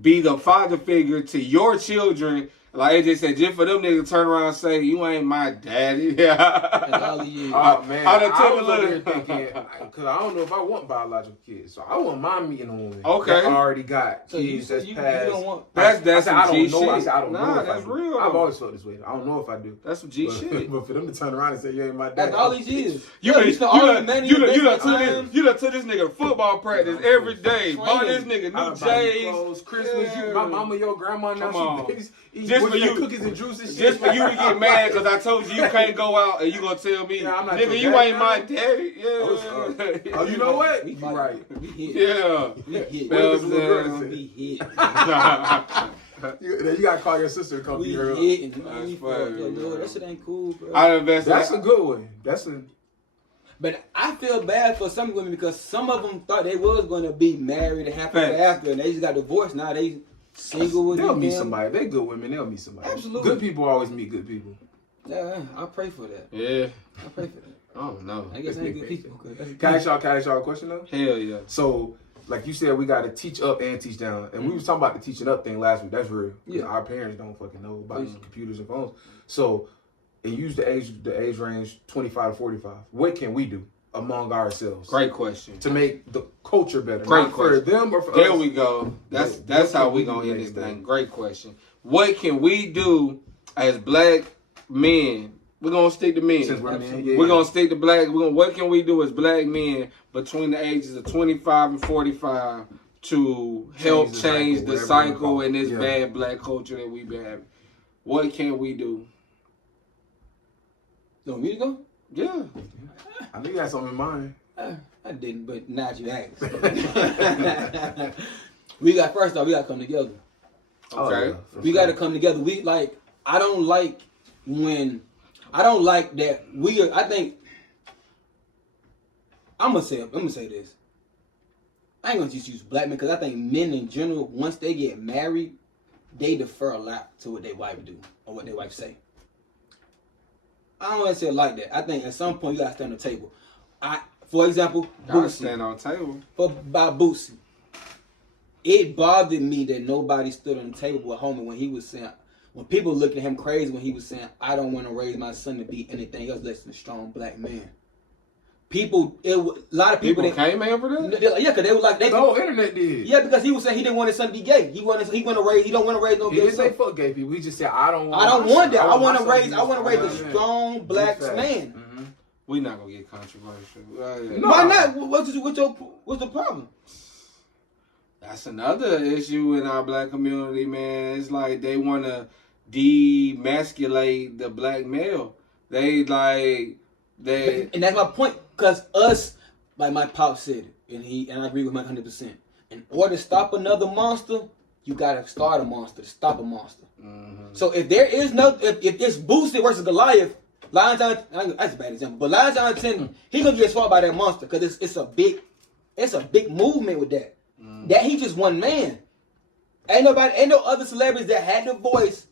be the father figure to your children. Like AJ said, just for them niggas to turn around and say, you ain't my daddy. And all the years. Oh man, I done took was a little- over here thinking, because I don't know if I want biological kids, so I want mine meeting a woman Okay. that already got So you kids said that's you past. don't want. That's I said, I some don't G know. shit. I said, I don't Nah, know if that's I do. real. I've always felt this way. I don't know if I do. That's some G shit. But for them to turn around and say you ain't my dad, That's all these years. You used to argue man in the basement time. done took this nigga football practice every day. Bought this nigga I new done buy you J's. clothes, Christmas, Yeah. my mama, your grandma, now Come on. she babies, eat Just for you- cookies and juice and shit. Just for you to get mad because I told you can't go out and you gonna tell me, Yeah, I'm not nigga, your you daddy ain't now. my daddy. Oh, you know what? We You fight. right. We hit. Yeah. We hit. What Well, does the little girl then- say? We hit. You gotta call your sister to come We beat her up. hit. And That's we funny, fucked up. No, bro. that shit ain't cool, bro. I invested. That's a good one. That's a But I feel bad for some women because some of them thought they was gonna be married and happy Facts. after, and they just got divorced. Now they single with they'll them. meet somebody. They good women. They'll meet somebody. Absolutely. Good people always meet good people. Yeah, I pray for that. Yeah. I pray for that. I don't know. I guess I ain't good people. 'Cause that's Can I ask y'all a question though? Hell yeah. So, like you said, we got to teach up and teach down. And we was talking about the teaching up thing last week. That's real. 'Cause Yeah. Our parents don't fucking know about these computers and phones. So, and use the age range 25 to 45. What can we do among ourselves Great question. to make the culture better? Great Not for question. them or for There us. we go. That's Yeah, what how can we we gonna do end to this make it thing. better? Great question. What can we do as black men? We're gonna stick to men. Since we're men, Absolutely. yeah. We're gonna stick to black. What can we do as black men between the ages of 25 and 45 to help the change cycle, the whatever you cycle call it. in this Yeah. bad black culture that we've been having? What can we do? You want me to go? Yeah. I knew you had something in mind. I didn't, but now that you asked. First off, we gotta come together. Okay. Oh, for We sure. got to come together. I don't like that I think, I'm gonna say this. I ain't gonna just use black men because I think men in general, once they get married, they defer a lot to what their wife do or what their wife say. I don't want to say it like that. I think at some point you gotta stand on the table. For example, Gotta Boosie. stand on the table. By Boosie. It bothered me that nobody stood on the table with homie when he was saying, when people looked at him crazy when he was saying, I don't want to raise my son to be anything else less than a strong black man. A lot of people came in for that? Yeah, because they were like, The whole internet did. yeah, because he was saying he didn't want his son to be gay. He don't want to raise no He gay didn't say son. fuck gay people. He just said I don't want. I don't my want son. that. I want my to son raise be a man. strong black Big fact. man. Mhm. We not gonna get controversial. No. Why not? What's the problem? That's another issue in our black community, man. It's like they want to demasculate the black male. And that's my point. Because us, like my pop said it, and I agree with Mike 100%. In order to stop another monster, you gotta start a monster to stop a monster. So if there is if it's Boosie versus Goliath, that's a bad example, but 9 times 10, he gonna get swallowed by that monster because it's a big movement with that. That he just one man. Ain't no other celebrities that had the voice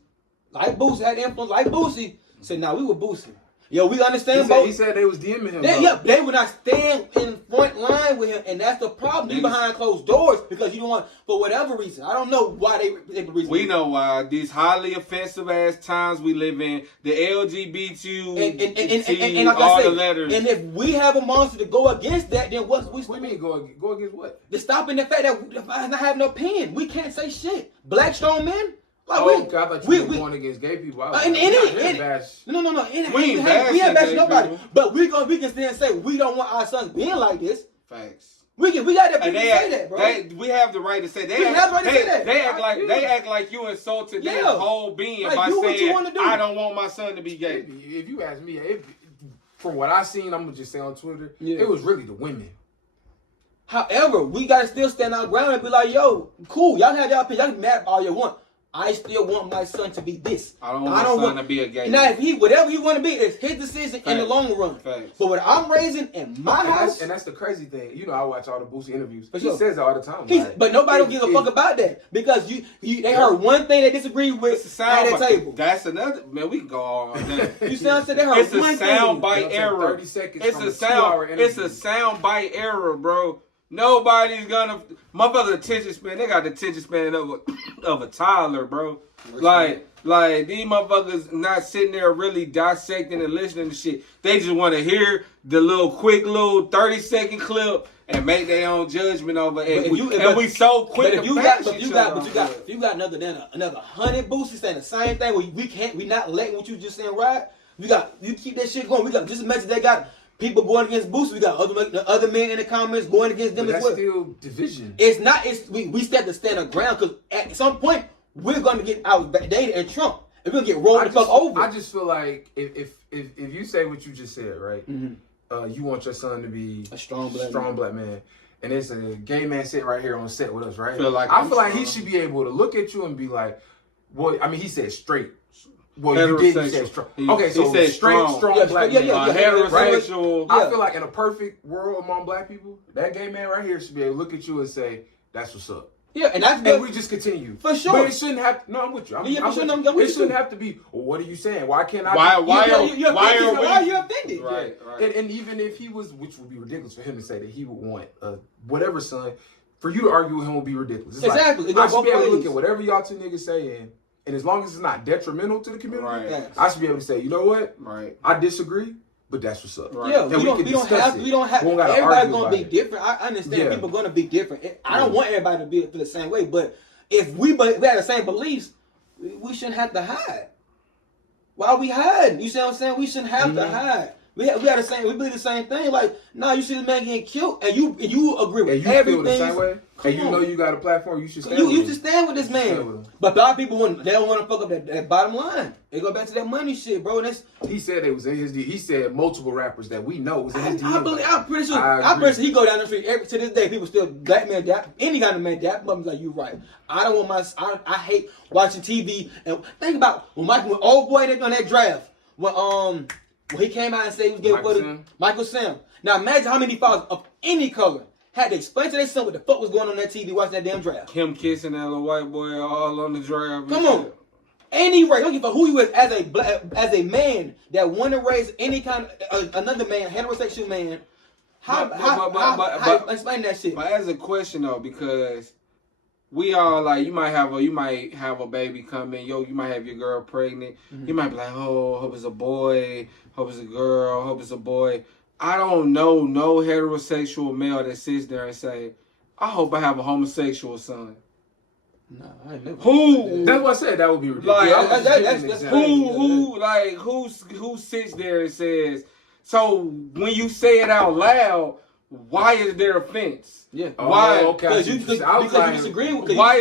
like Boosie, had the influence like Boosie. Said, nah, we were Boosie. Yo, we understand both. He said they was DMing him. They would not stand in front line with him, and that's the problem. You behind closed doors because you don't want, for whatever reason. I don't know why they reason. we know why these highly offensive ass times we live in. The LGBT, and like all I the say, letters. and if we have a monster to go against that, then What do you mean go against what? the stopping the fact that I not have no opinion. We can't say shit. Black strong men. Like I thought you were going against gay people. No. We ain't We bashing ain't bashing gay nobody. people. But we can stand and say we don't want our sons being like this. Facts. We got the And people to say that, bro. we have the right to say. We have the right to say that. They act like you insulted their Yeah. whole being Like, by do what you saying, wanna do. I don't want my son to be gay. If you ask me, from what I seen, I'm gonna just say on Twitter, Yeah. it was really the women. However, we gotta still stand our ground and be like, yo, cool, y'all have y'all opinion, y'all can be mad all you want. I still want my son to be this. I don't want my son to be a gay. Now, if whatever he want to be, it's his decision in the Facts. long run. Facts. But what I'm raising in my house, And that's the crazy thing. You know, I watch all the Boosie interviews. For He sure. says it all the time. but nobody don't give a fuck about that because they heard one thing they disagree with It's a at sound that table. That's another man. We can go all day. You see what I'm saying? They heard It's a one sound thing. bite error. 30 seconds It's from a a 2-hour sound. It's interview. a sound bite error, bro. Nobody's gonna motherfucker attention span. They got the attention span of a toddler, bro. Like these motherfuckers not sitting there really dissecting and listening to shit. They just want to hear the quick little 30-second clip and make their own judgment over it. We so quick. But if you got another 100 boosters saying the same thing, we not letting what you just saying ride. You keep that shit going. We got just imagine they got people going against boosters. We got other men in the comments going against them as well. That's still division. It's not. We still have to stand our ground because at some point we're gonna get outdated and Trump. And we're gonna get rolled the fuck over. I just feel like if you say what you just said, right? Mm-hmm. You want your son to be a strong black man. And it's a gay man sitting right here on set with us, right? I feel like he should be able to look at you and be like, well, I mean, he said straight. Well, you did say strong. Okay, so he said strong black man. Heterosexual. I feel like in a perfect world among black people, that gay man right here should be able to look at you and say, that's what's up. Yeah, and we just continue. For sure. But it shouldn't have no, I'm with you. It shouldn't have to be, well, what are you saying? Why can't I why are you offended? Right. And even if he was, which would be ridiculous for him to say that he would want whatever son, for you to argue with him would be ridiculous. It's exactly. Like, I should be able to look at whatever y'all two niggas saying, and as long as it's not detrimental to the community, I should be able to say, you know what? Right. I disagree, but that's what's up. Right. Yeah, we don't have. Everybody's gonna be different. I understand people gonna be different. I don't want everybody to be the same way, but if we have the same beliefs, we shouldn't have to hide. Why are we hiding? You see what I'm saying? We shouldn't have to hide. We have the same. We believe the same thing. Like, you see this man getting killed, and you agree with everything. Feel the same way. And you know you got a platform. You should stand. You should stand with this man. But a lot of people they don't want to fuck up that bottom line. They go back to that money shit, bro. He said it was in his. He said multiple rappers that we know was in his. I'm pretty sure. He go down the street to this day. People still black man dap. Any kind of man dap. But like, you right. I don't want I hate watching TV and think about when old boy on that draft when he came out and said he was getting for Michael Sam. Now imagine how many fathers of any color had to explain to their son what the fuck was going on that TV watching that damn draft. Him kissing that little white boy all on the draft. Come on. Any race, don't give a fuck who you is as a man that want to raise any kind of another man, heterosexual man. How explain that shit? But as a question though, because we all like you might have a baby coming, you might have your girl pregnant. Mm-hmm. You might be like, oh, hope it's a boy, hope it's a girl, hope it's a boy. I don't know no heterosexual male that sits there and say, I hope I have a homosexual son. No, I never. Who? That's what I said. That would be ridiculous. Who sits there and says? So when you say it out loud, why is there offense? Yeah. Why? Because you disagree with. Why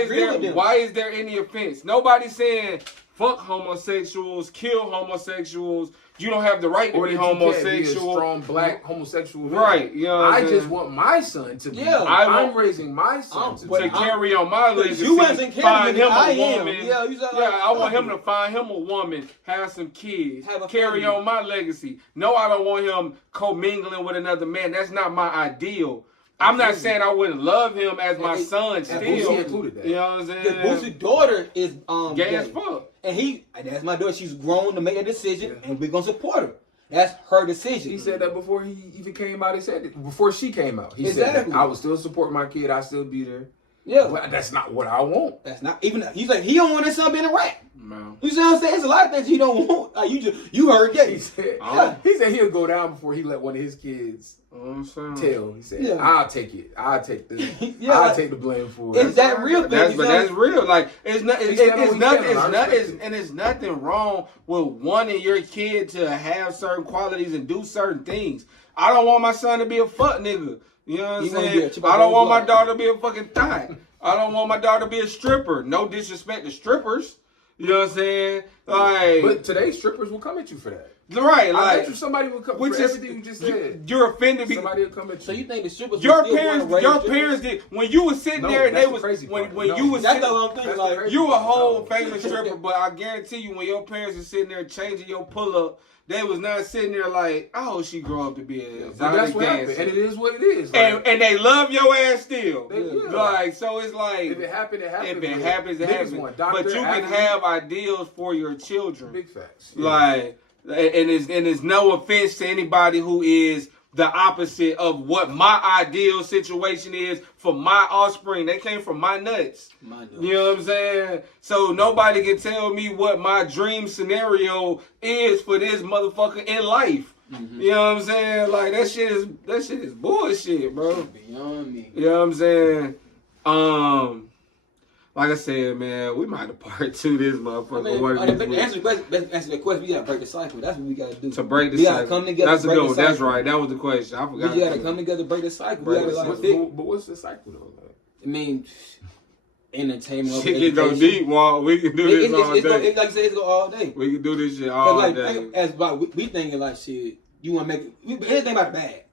is there any offense? Nobody's saying fuck homosexuals, kill homosexuals. You don't have the right to be homosexual. Be a strong black homosexual man. Right. You know I just want my son to be. Yeah. I'm raising my son to carry on my legacy. You wasn't find him a woman. I want him to find him a woman, have some kids, carry on my legacy. No, I don't want him commingling with another man. That's not my ideal. I'm not saying I wouldn't love him as my son still. Boosie included that. You know what I'm saying? Boosie's daughter is gay as fuck. And that's my daughter. She's grown to make a decision, and we're gonna support her. That's her decision. He said that before he even came out. He said it before she came out. He said that I would still support my kid. I still be there. Yeah, but that's not what I want. That's not even. He's like he don't want his son being a rat. No. You see what I'm saying? There's a lot of things he don't want. You heard gay. He said he'll go down before he let one of his kids tell. He said, "I'll take it. I'll take the. I'll take the blame for it." Is that real? That's real. Like it's nothing wrong with wanting your kid to have certain qualities and do certain things. I don't want my son to be a fuck nigga. You know what I'm saying? I don't want my daughter to be a fucking thot. I don't want my daughter to be a stripper. No disrespect to strippers. You know what I'm saying? Like, but today's strippers will come at you for that. Right, like I bet you somebody will come for everything you just said. You're offended because somebody will come at you. So you think the strippers? Your parents did when you was sitting there and they was when you was sitting. Like you a whole famous stripper, but I guarantee you when your parents are sitting there changing your pull up. They was not sitting there like, I hope she grow up to be a that's what happened, and it is what it is. Like, and they love your ass still. Like so, it's like if it happens, it happens. If it happens, it happens. But you can have ideals for your children. Big facts. Like, and it's no offense to anybody who is the opposite of what my ideal situation is for my offspring. They came from my nuts. You know what I'm saying? So nobody can tell me what my dream scenario is for this motherfucker in life. You know what I'm saying? Like that shit is bullshit, bro. Beyond me. You know what I'm saying? Like I said, man, we might have part two this motherfucker. Answer the question, we gotta break the cycle. That's what we gotta do. To break the we cycle. Gotta come together. That's a good one. That's right. That was the question. I forgot. We gotta come together, break the cycle. But what's the cycle though? Like? I mean, entertainment. Shit can go deep, Walt. We can do this all day. Like I said, it's go all day. We can do this shit all day. As about we thinking like shit. You want to make everything about the bag,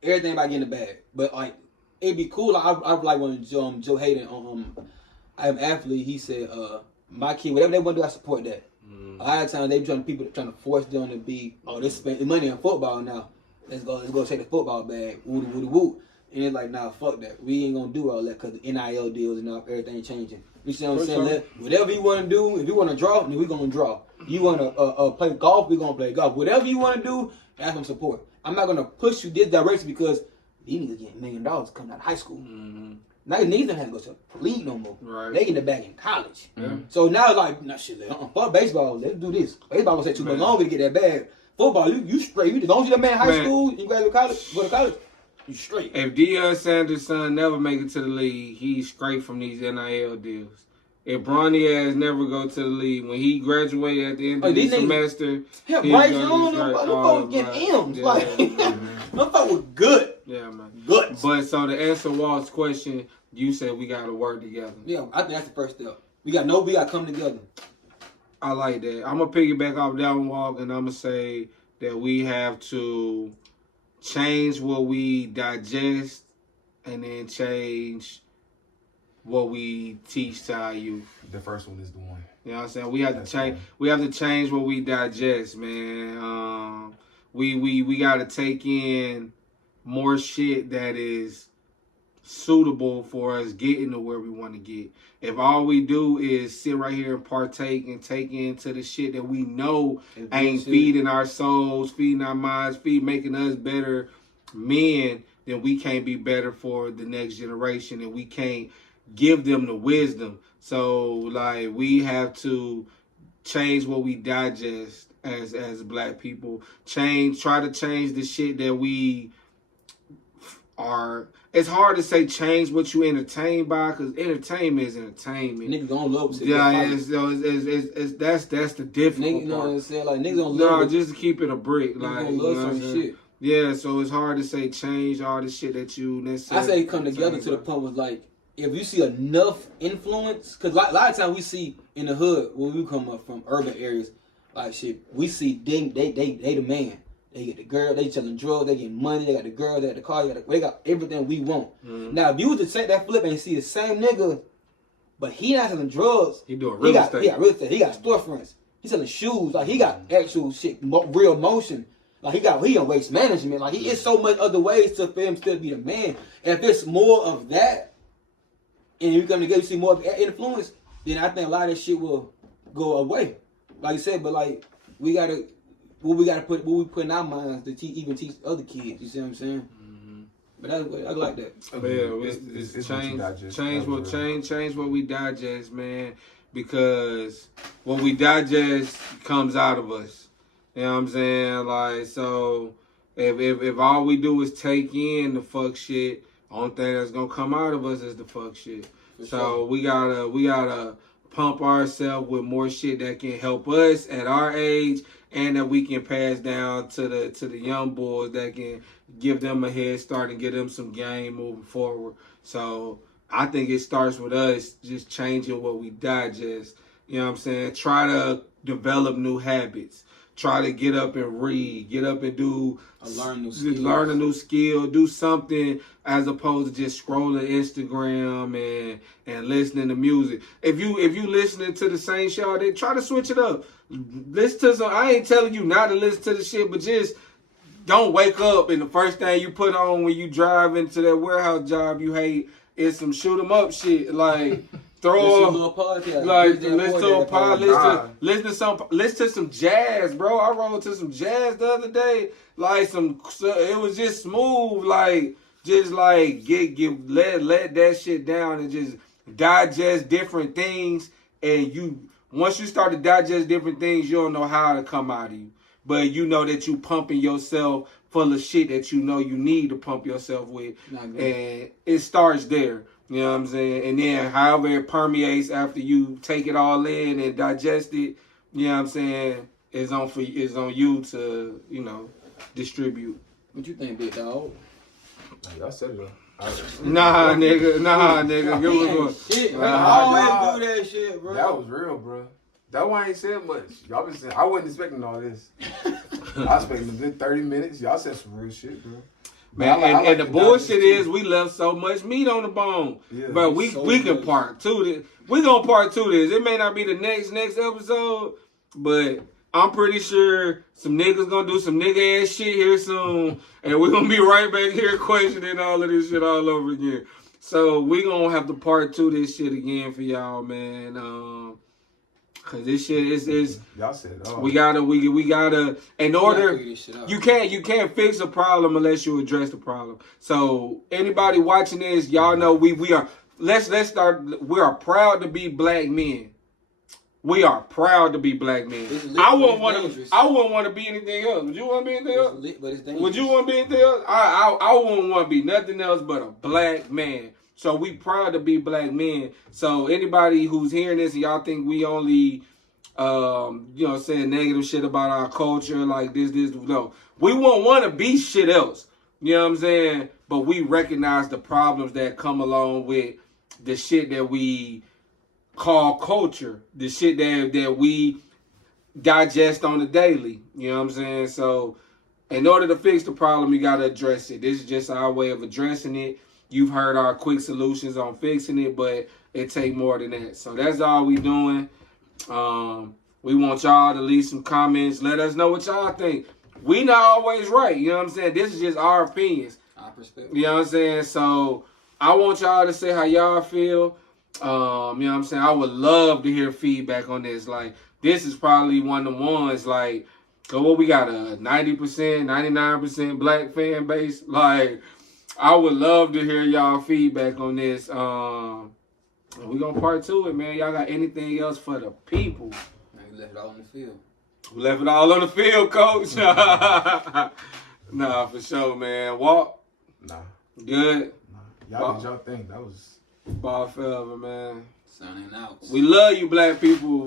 everything about getting the bag. But like, it'd be cool. Like, I like when Joe Hayden I'm an athlete. He said, my kid, whatever they want to do, I support that. A lot of times they people trying to force them to be, they spend money on football now. Let's go take the football bag, woo. And it's like, nah, fuck that. We ain't gonna do all that because the NIL deals and everything changing. You see what I'm saying? Whatever you want to do, if you want to draw, then we gonna draw. You want to play golf, we gonna play golf. Whatever you want to do, have some support. I'm not gonna push you this direction because these niggas getting $1 million coming out of high school. Now niggas don't have to go to the league no more. Right. They get the bag in college. So now like, nah, shit, fuck baseball. Let's do this. Baseball gonna take too much longer to get that bag. Football, you straight. As long as you're the man in high school, you graduate college, go to college, you straight. If Deion Sanders' son never make it to the league, he's straight from these NIL deals. If Bronny ass never go to the league, when he graduate at the end of the semester, yeah, Bryce Young, them folks getting M's. Like, them folks was good. Yeah, man. Good. But so to answer Walt's question, you said we got to work together. Yeah, I think that's the first step. We got to come together. I like that. I'm going to piggyback off that one, Walk, and I'm going to say that we have to change what we digest and then change what we teach to our youth. The first one is the one. You know what I'm saying? We have to change. We have to change what we digest, man. We got to take in more shit that is suitable for us getting to where we want to get. If all we do is sit right here and partake and take into the shit that we know ain't feeding our souls, feeding our minds, making us better men, then we can't be better for the next generation, and we can't give them the wisdom. So like, we have to change what we digest as black people. Try to change the shit that we are. It's hard to say change what you entertain by, because entertainment is entertainment. Niggas gonna love it. Yeah, that's the difficult part. You know what I'm saying? Like, niggas gonna love it. Just to keep it a brick. Niggas like, gonna love some shit. Yeah, so it's hard to say change all the shit that you necessarily. I say come together to the point was like, if you see enough influence, because a lot of times we see in the hood when we come up from urban areas, like shit, we see they the man. They get the girl, they selling drugs, they get money, they got the girl, they got the car, they got everything we want. Now, if you was to take that flip and see the same nigga, but he not selling drugs, he doing real estate. He got real estate. He got storefronts. He selling shoes. Like, he got actual shit, real motion. Like, he on waste management. Like, he is so much other ways for him still to be the man. And if there's more of that, and you come together, you see more of that influence, then I think a lot of that shit will go away. Like you said, but like, we gotta put what we put in our minds to even teach other kids. You see what I'm saying? But I like that. Change what we digest, man. Because what we digest comes out of us. You know what I'm saying? Like, so if all we do is take in the fuck shit, only thing that's gonna come out of us is the fuck shit. So we gotta pump ourselves with more shit that can help us at our age, and that we can pass down to the young boys that can give them a head start and give them some game moving forward. So I think it starts with us just changing what we digest. You know what I'm saying? Try to develop new habits. Try to get up and read. Get up and learn a new skill. Do something as opposed to just scrolling Instagram and listening to music. If you listening to the same show, they try to switch it up. Listen to some. I ain't telling you not to listen to the shit, but just don't wake up and the first thing you put on when you drive into that warehouse job you hate is some shoot 'em up shit. Like, throw Listen to a podcast. like listen to a pod, Nah. listen to some jazz, bro. I rolled to some jazz the other day, like it was just smooth, like just like let that shit down and just digest different things, and once you start to digest different things, you don't know how to come out of you, but you know that you pumping yourself full of shit that you know you need to pump yourself with, and it starts there. You know what I'm saying? And then however it permeates after you take it all in and digest it, you know what I'm saying, is on you to, you know, distribute. What you think, big dog? Y'all said it. Nah, nigga. Give it going. Shit, man. Nah, Always do that shit, bro. That was real, bro. That one ain't said much. Y'all been saying I wasn't expecting all this. I was expecting a good 30 minutes. Y'all said some real shit, bro. Man, and the bullshit is we left so much meat on the bone. Yeah, but we can part two this. We gonna part two this. It may not be the next episode, but I'm pretty sure some niggas gonna do some nigga ass shit here soon, and we're gonna be right back here questioning all of this shit all over again. So we gonna have to part two this shit again for y'all, man. Cause this shit is y'all said it all. we gotta in order you can't fix a problem unless you address the problem. So anybody watching this, y'all know we are let's start. We are proud to be black men. We are proud to be black men. I wouldn't want to be anything else. Would you want to be anything else? But it's dangerous. Would you want to be anything else? I wouldn't want to be nothing else but a black man. So we proud to be black men. So anybody who's hearing this and y'all think we only, saying negative shit about our culture, like this, no. We won't want to be shit else. You know what I'm saying? But we recognize the problems that come along with the shit that we call culture, the shit that we digest on the daily. You know what I'm saying? So in order to fix the problem, you got to address it. This is just our way of addressing it. You've heard our quick solutions on fixing it, but it take more than that. So that's all we doing. We want y'all to leave some comments. Let us know what y'all think. We not always right. You know what I'm saying? This is just our opinions. Our perspective. You know what I'm saying? So I want y'all to say how y'all feel. You know what I'm saying? I would love to hear feedback on this. Like, this is probably one of the ones, like, we got a 90%, 99% black fan base. Like, I would love to hear y'all feedback on this. We gonna part two it, man. Y'all got anything else for the people? Man, we left it all on the field. We left it all on the field, coach. Nah, for sure, man. Walk. Nah. Good. Nah. Y'all did y'all thing. That was ball forever, man. Signing out. We love you, black people.